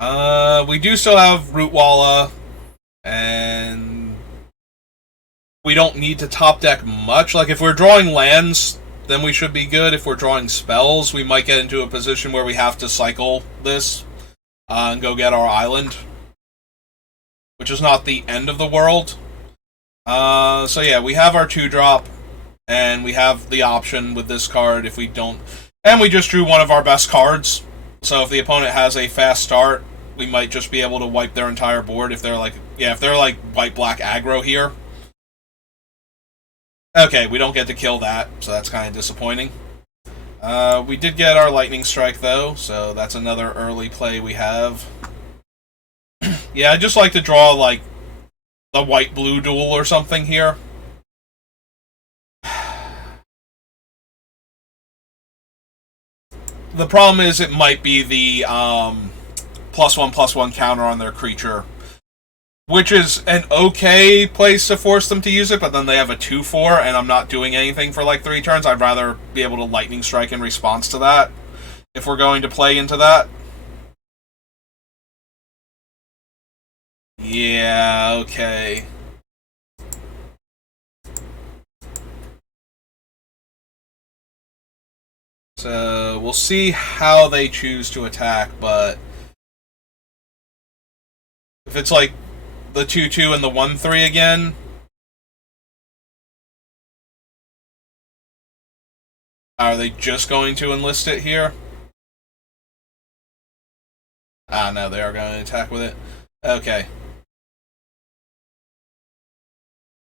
We do still have Rootwalla, and we don't need to top deck much. Like, if we're drawing lands, then we should be good. If we're drawing spells, we might get into a position where we have to cycle this and go get our island, which is not the end of the world. So yeah, we have our 2-drop, and we have the option with this card if we don't... And we just drew one of our best cards, so if the opponent has a fast start, we might just be able to wipe their entire board if they're like... Yeah, if they're like white-black aggro here. Okay, we don't get to kill that, so that's kind of disappointing. We did get our Lightning Strike, though, so that's another early play we have. Yeah, I just like to draw, like, the white-blue duel or something here. The problem is it might be the +1/+1 counter on their creature, which is an okay place to force them to use it, but then they have a 2/4, and I'm not doing anything for like 3 turns. I'd rather be able to Lightning Strike in response to that, if we're going to play into that. Yeah, okay. So, we'll see how they choose to attack, but if it's like the 2/2 and the 1/3 again, are they just going to enlist it here? Ah, no, they are going to attack with it. Okay.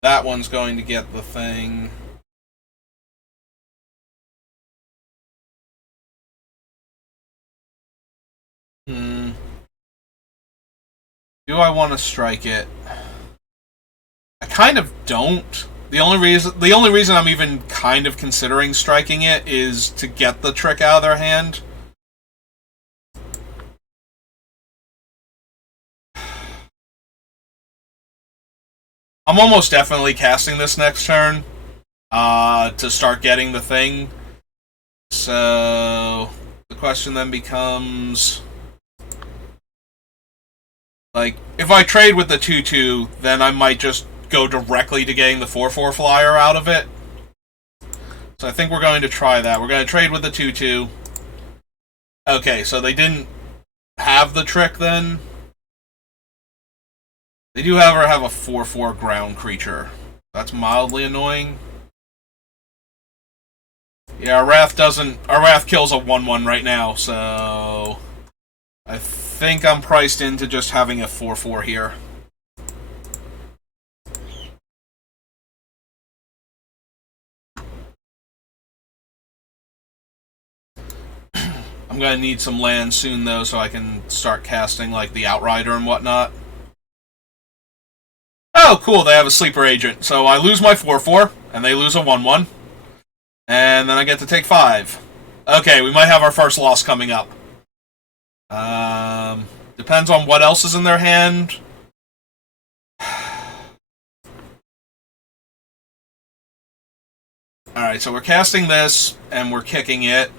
That one's going to get the thing. Do I want to strike it? I kind of don't. The only reason I'm even kind of considering striking it is to get the trick out of their hand. I'm almost definitely casting this next turn to start getting the thing. So the question then becomes, like, if I trade with the 2/2, then I might just go directly to getting the 4/4 flyer out of it. So I think we're going to try that. We're going to trade with the 2/2. Okay, so they didn't have the trick then. They do, however, have a 4/4 ground creature. That's mildly annoying. Yeah, our Wrath kills a 1/1 right now, so I think I'm priced into just having a 4/4 here. I'm gonna need some land soon, though, so I can start casting, like, the Outrider and whatnot. Oh, cool, they have a Sleeper Agent. So I lose my 4/4, and they lose a 1/1. And then I get to take 5. Okay, we might have our first loss coming up. Depends on what else is in their hand. Alright, so we're casting this, and we're kicking it.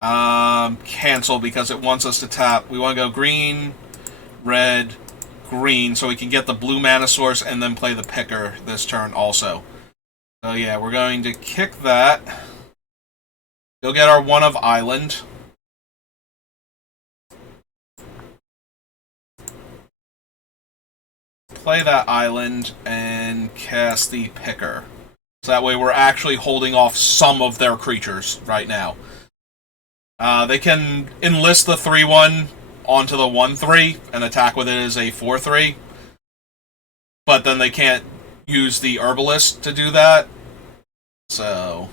Cancel, because it wants us to tap. We want to go green, red, green, so we can get the blue mana source and then play the picker this turn also. So yeah, we're going to kick that. Go get our one of island. Play that island and cast the picker. So that way we're actually holding off some of their creatures right now. They can enlist the 3/1 onto the 1/3 and attack with it as a 4/3. But then they can't use the Herbalist to do that. So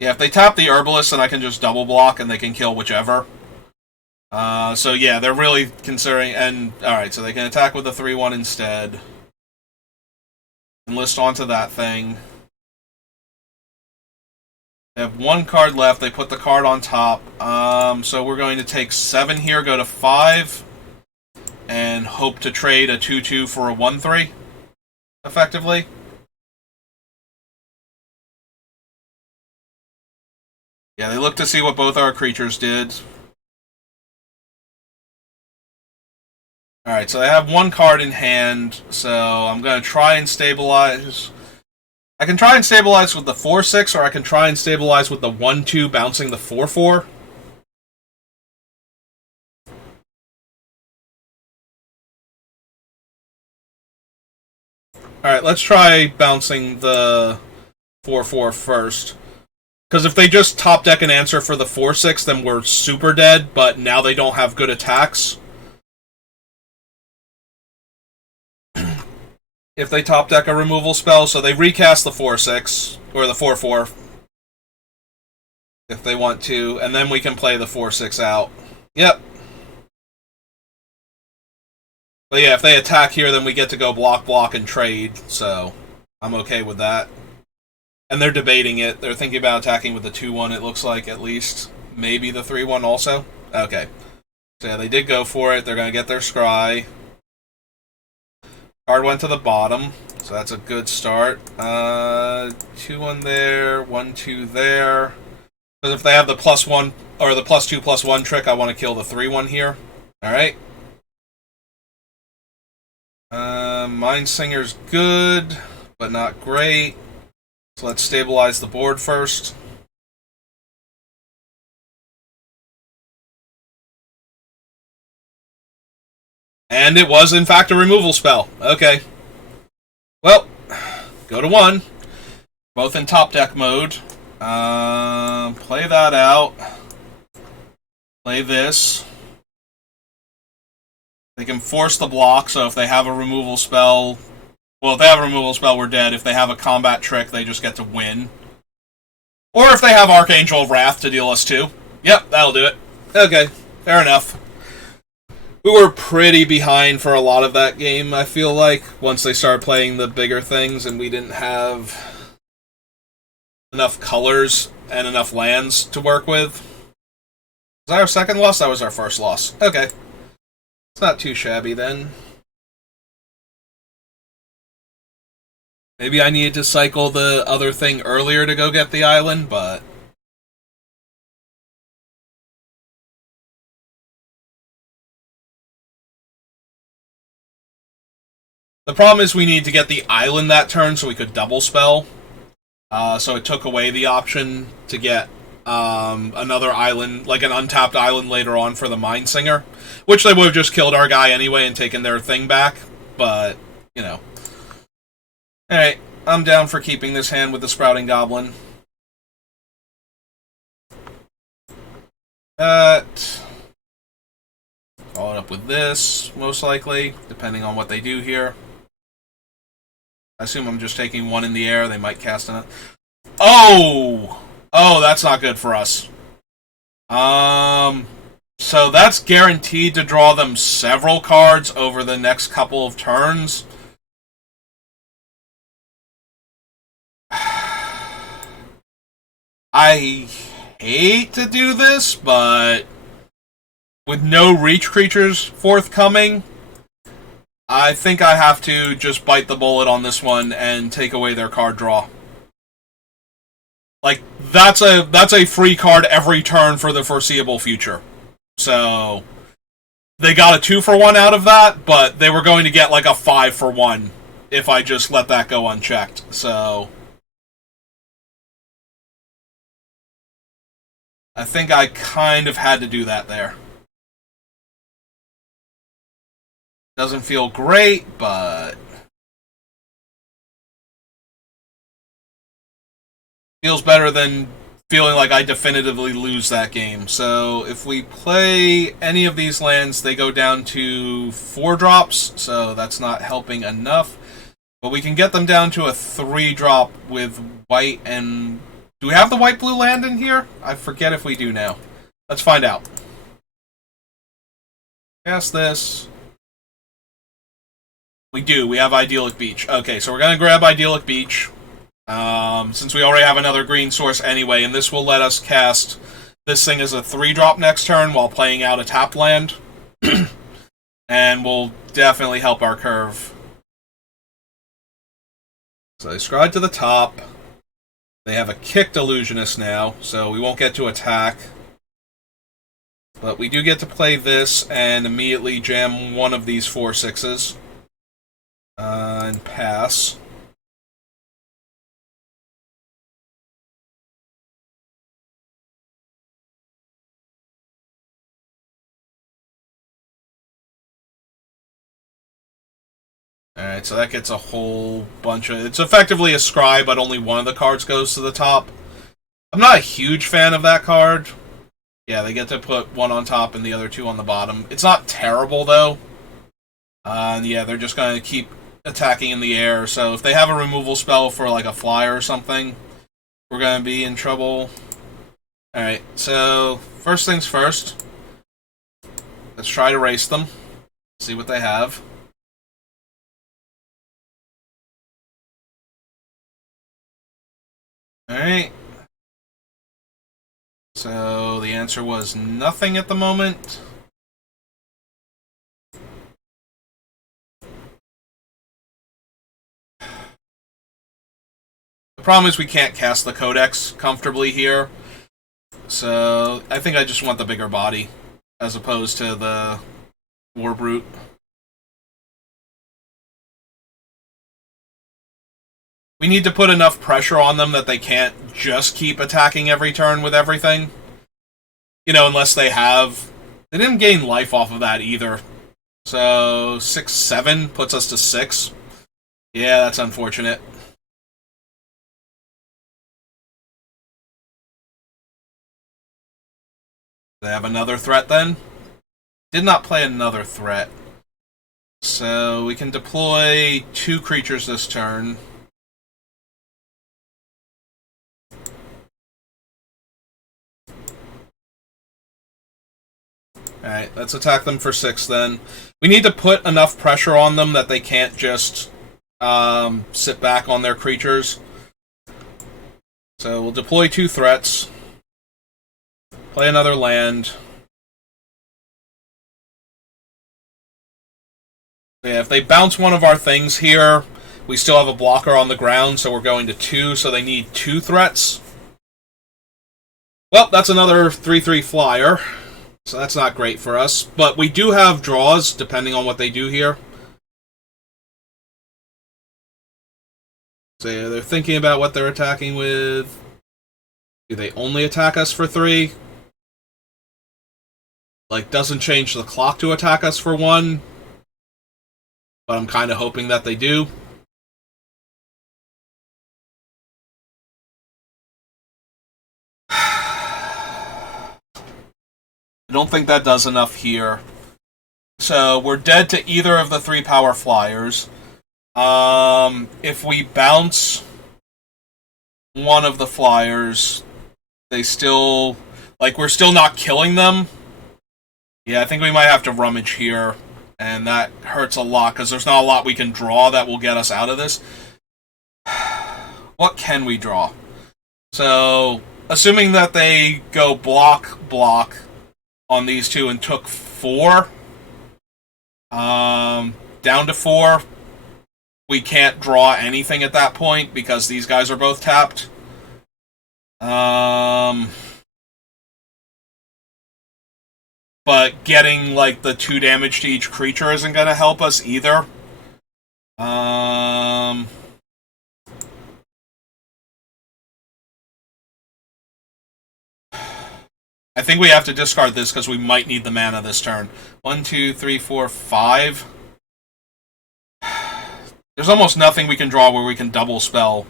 yeah, if they tap the Herbalist, then I can just double block and they can kill whichever. So yeah, they're really considering, and alright, so they can attack with the 3/1 instead. Enlist onto that thing. They have one card left, they put the card on top. So we're going to take 7 here, go to 5, and hope to trade a 2/2 for a 1/3, effectively. Yeah, they look to see what both our creatures did. Alright, so they have one card in hand, so I'm going to try and stabilize. I can try and stabilize with the 4/6, or I can try and stabilize with the 1/2, bouncing the 4/4. Alright, let's try bouncing the 4/4 first. Because if they just top deck an answer for the 4/6, then we're super dead, but now they don't have good attacks. If they top deck a removal spell, so they recast the 4/6, or the 4/4, if they want to, and then we can play the 4/6 out. Yep. But yeah, if they attack here, then we get to go block, block, and trade, so I'm okay with that. And they're debating it. They're thinking about attacking with the 2/1, it looks like, at least. Maybe the 3/1 also? Okay. So yeah, they did go for it. They're going to get their scry. Card went to the bottom, so that's a good start. 2/1 there, 1/2 there. Because if they have the +1, or the +2/+1 trick, I want to kill the 3/1 here. Alright. Mindsinger's good, but not great. So let's stabilize the board first. And it was, in fact, a removal spell. Okay. Well, go to 1. Both in top deck mode. Play that out. Play this. They can force the block, so if they have a removal spell... Well, if they have a removal spell, we're dead. If they have a combat trick, they just get to win. Or if they have Archangel of Wrath to deal us 2. Yep, that'll do it. Okay, fair enough. We were pretty behind for a lot of that game, I feel like, once they started playing the bigger things, and we didn't have enough colors and enough lands to work with. Was that our second loss? That was our first loss. Okay. It's not too shabby, then. Maybe I needed to cycle the other thing earlier to go get the island, but... The problem is we need to get the island that turn so we could double spell. So it took away the option to get another island, like an untapped island later on for the Mindsinger. Which they would have just killed our guy anyway and taken their thing back. But, you know. Alright, I'm down for keeping this hand with the Sprouting Goblin. that. Follow it up with this, most likely, depending on what they do here. I assume I'm just taking one in the air. They might cast it. Oh! Oh, that's not good for us. So that's guaranteed to draw them several cards over the next couple of turns. I hate to do this, but with no reach creatures forthcoming, I think I have to just bite the bullet on this one and take away their card draw. Like, that's a free card every turn for the foreseeable future. So they got a 2-for-1 out of that, but they were going to get like a 5-for-1 if I just let that go unchecked. So I think I kind of had to do that there. Doesn't feel great, but feels better than feeling like I definitively lose that game. So if we play any of these lands, they go down to 4 drops, so that's not helping enough. But we can get them down to a 3-drop with white and... Do we have the white-blue land in here? I forget if we do now. Let's find out. Cast this. We do. We have Idyllic Beach. Okay, so we're going to grab Idyllic Beach. Since we already have another green source anyway, and this will let us cast this thing as a 3-drop next turn while playing out a tapped land. And will definitely help our curve. So they scry to the top. They have a kicked Illusionist now, so we won't get to attack. But we do get to play this and immediately jam one of these 4/6s. And pass. Alright, so that gets a whole bunch of... It's effectively a scry, but only one of the cards goes to the top. I'm not a huge fan of that card. Yeah, they get to put one on top and the other 2 on the bottom. It's not terrible, though. And yeah, they're just going to keep attacking in the air. So if they have a removal spell for like a flyer or something, we're going to be in trouble. Alright, so first things first. Let's try to race them. See what they have. Alright. So the answer was nothing at the moment. The problem is we can't cast the Codex comfortably here. So I think I just want the bigger body as opposed to the War Brute. We need to put enough pressure on them that they can't just keep attacking every turn with everything. You know, unless they have... They didn't gain life off of that either. So 6/7 puts us to 6. Yeah, that's unfortunate. They have another threat then? Did not play another threat. So we can deploy 2 creatures this turn. Alright, let's attack them for 6 then. We need to put enough pressure on them that they can't just sit back on their creatures. So we'll deploy 2 threats. Play another land. Yeah, if they bounce one of our things here, we still have a blocker on the ground, so we're going to 2, so they need 2 threats. Well, that's another 3/3 flyer. So that's not great for us. But we do have draws, depending on what they do here. So yeah, they're thinking about what they're attacking with. Do they only attack us for 3? Like, doesn't change the clock to attack us for 1. But I'm kind of hoping that they do. don't think that does enough here. So we're dead to either of the 3 power flyers. If we bounce one of the flyers, they still... Like, we're still not killing them. Yeah, I think we might have to rummage here. And that hurts a lot, because there's not a lot we can draw that will get us out of this. What can we draw? So, assuming that they go block on these 2 and took 4, down to 4, we can't draw anything at that point because these guys are both tapped. But getting, like, the 2 damage to each creature isn't going to help us either. I think we have to discard this because we might need the mana this turn. 1, 2, 3, 4, 5. There's almost nothing we can draw where we can double spell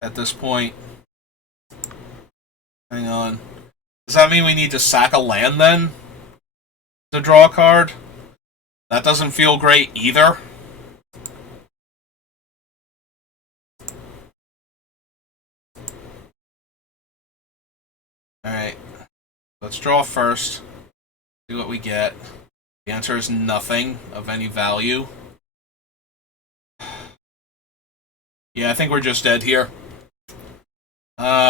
at this point. Hang on. Does that mean we need to sack a land, then, to draw a card? That doesn't feel great, either. Alright. Let's draw first. See what we get. The answer is nothing of any value. Yeah, I think we're just dead here.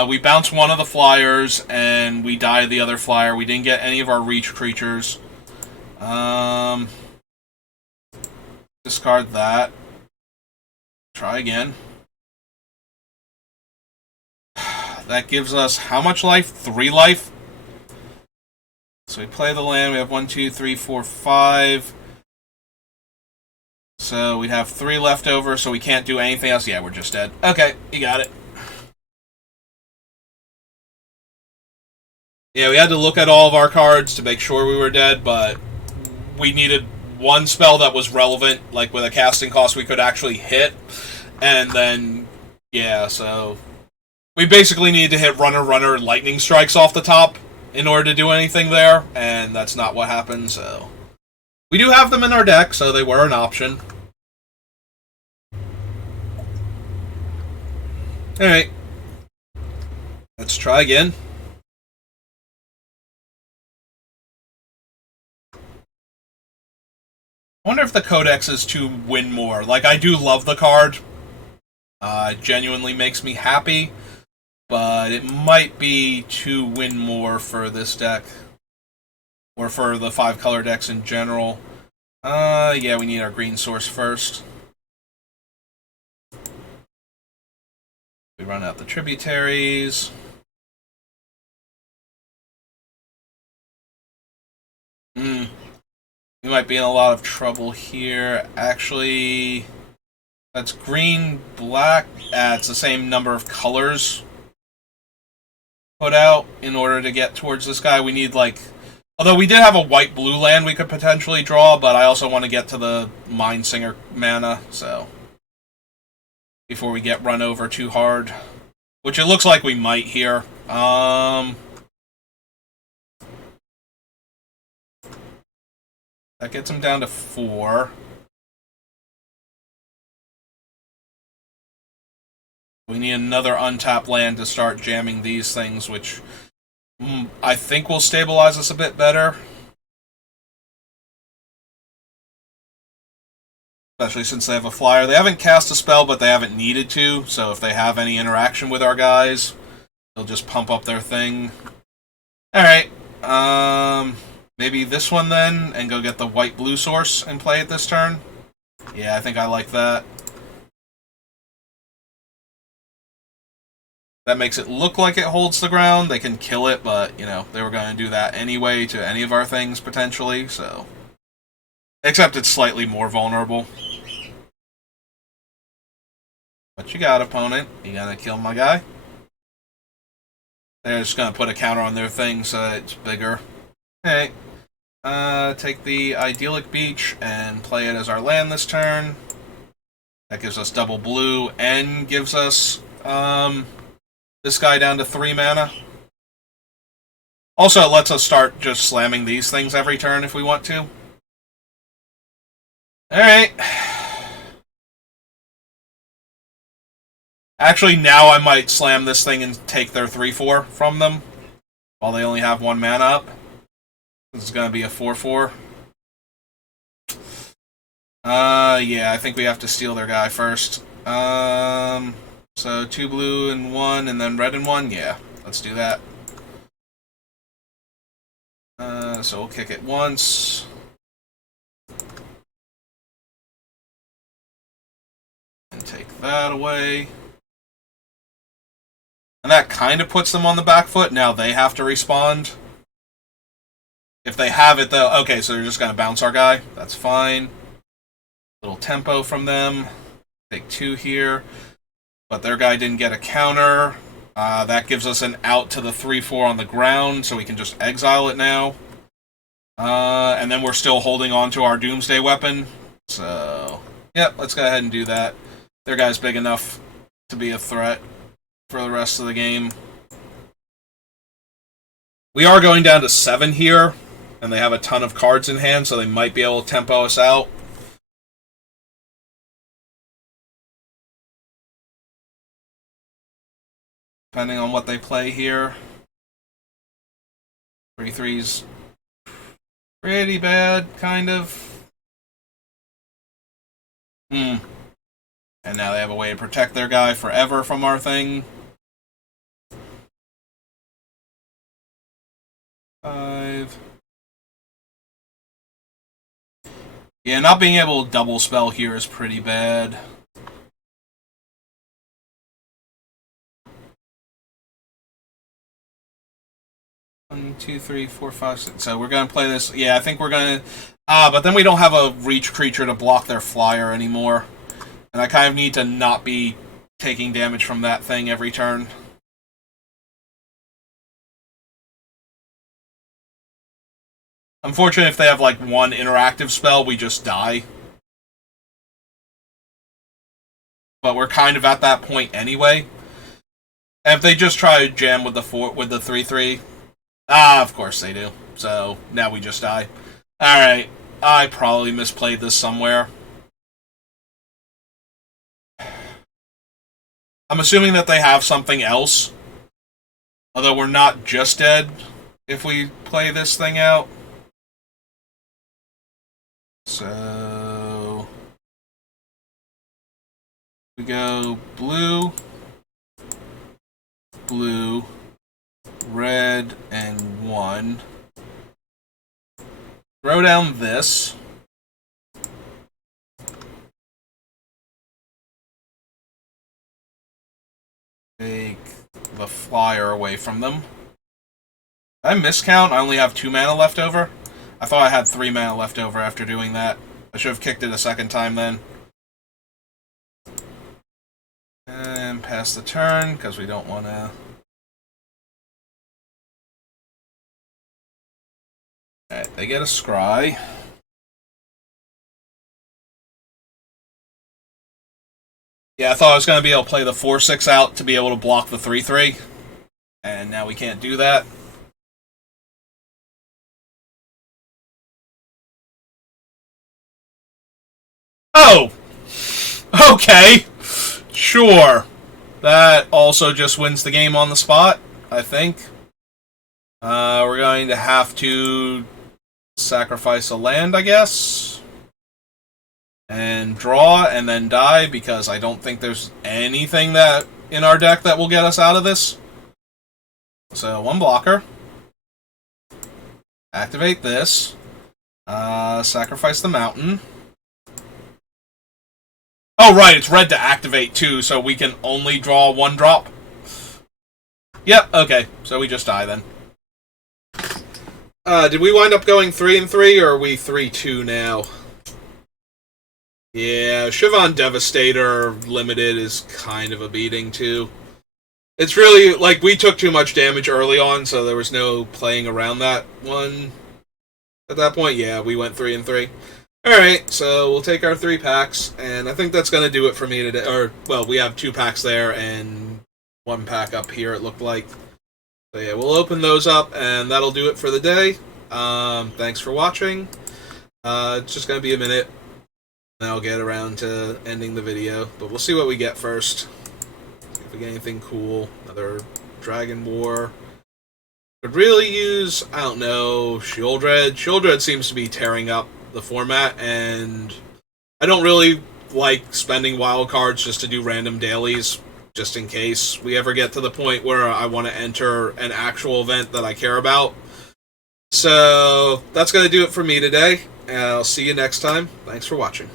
We bounce one of the flyers, and we die the other flyer. We didn't get any of our reach creatures. Discard that. Try again. That gives us how much life? 3 life? So we play the land. We have 1, 2, 3, 4, 5. So we have 3 left over, so we can't do anything else. Yeah, we're just dead. Okay, you got it. Yeah, we had to look at all of our cards to make sure we were dead, but we needed one spell that was relevant, like with a casting cost we could actually hit, and then, yeah, so we basically needed to hit Runner, Lightning Strikes off the top in order to do anything there, and that's not what happened, so... We do have them in our deck, so they were an option. Alright. Let's try again. I wonder if the Codex is to win more. Like, I do love the card. It genuinely makes me happy. But it might be to win more for this deck. Or for the 5-color decks in general. Yeah, we need our green source first. We run out the tributaries. We might be in a lot of trouble here. Actually, that's green, black. It's the same number of colors put out in order to get towards this guy. We need, like... Although we did have a white-blue land we could potentially draw, but I also want to get to the Mindsinger mana, so... Before we get run over too hard. Which it looks like we might here. That gets him down to 4. We need another untapped land to start jamming these things, which I think will stabilize us a bit better. Especially since they have a flyer. They haven't cast a spell, but they haven't needed to, so if they have any interaction with our guys, they'll just pump up their thing. Alright, maybe this one then, and go get the white-blue source and play it this turn? Yeah, I think I like that. That makes it look like it holds the ground. They can kill it, but, you know, they were going to do that anyway to any of our things, potentially, so... Except it's slightly more vulnerable. What you got, opponent? You gonna kill my guy? They're just gonna put a counter on their thing so it's bigger. Okay. Take the Idyllic Beach and play it as our land this turn. That gives us double blue and gives us this guy down to 3 mana. Also, it lets us start just slamming these things every turn if we want to. Alright. Actually, now I might slam this thing and take their 3-4 from them, while they only have 1 mana up. This is going to be a 4-4. Yeah, I think we have to steal their guy first. So 2 blue and 1, and then red and 1? Yeah, let's do that. So we'll kick it once. And take that away. And that kind of puts them on the back foot. Now they have to respond. If they have it, though... Okay, so they're just going to bounce our guy. That's fine. Little tempo from them. Take 2 here. But their guy didn't get a counter. That gives us an out to the 3-4 on the ground, so we can just exile it now. And then we're still holding on to our Doomsday weapon. So, yeah, let's go ahead and do that. Their guy's big enough to be a threat for the rest of the game. We are going down to 7 here, and they have a ton of cards in hand, so they might be able to tempo us out. Depending on what they play here. 3-3's pretty bad, kind of. And now they have a way to protect their guy forever from our thing. 5. Yeah, not being able to double spell here is pretty bad. One, 2, 3, 4, 5, 6. So we're gonna play this. Yeah, I think we're gonna. But then we don't have a reach creature to block their flyer anymore. And I kind of need to not be taking damage from that thing every turn. Unfortunately, if they have like 1 interactive spell, we just die. But we're kind of at that point anyway. And if they just try to jam with the 3-3, of course they do. So now we just die. Alright, I probably misplayed this somewhere. I'm assuming that they have something else. Although we're not just dead if we play this thing out. So we go blue, blue, red, and 1. Throw down this. Take the flyer away from them. Did I miscount? I only have 2 mana left over? I thought I had 3 mana left over after doing that. I should have kicked it a second time then. And pass the turn, because we don't want to... Alright, they get a scry. Yeah, I thought I was going to be able to play the 4-6 out to be able to block the 3-3. And now we can't do that. Oh! Okay! Sure. That also just wins the game on the spot, I think. We're going to have to sacrifice a land, I guess. And draw, and then die, because I don't think there's anything that in our deck that will get us out of this. So, 1 blocker. Activate this. Sacrifice the mountain. Oh, right, it's red to activate, too, so we can only draw 1 drop. Yep, okay, so we just die, then. Did we wind up going 3-3, or are we 3-2 now? Yeah, Shivan Devastator Limited is kind of a beating, too. It's really, like, we took too much damage early on, so there was no playing around that one. At that point, yeah, we went 3-3. Alright, so we'll take our 3 packs, and I think that's going to do it for me today. Or, well, we have 2 packs there, and 1 pack up here, it looked like. So yeah, we'll open those up, and that'll do it for the day. Thanks for watching. It's just going to be a minute, and I'll get around to ending the video. But we'll see what we get first. See if we get anything cool. Another Dragon War. Could really use, I don't know, Shieldred. Shieldred seems to be tearing up the format, and I don't really like spending wild cards just to do random dailies, just in case we ever get to the point where I want to enter an actual event that I care about. So that's going to do it for me today, and I'll see you next time. Thanks for watching.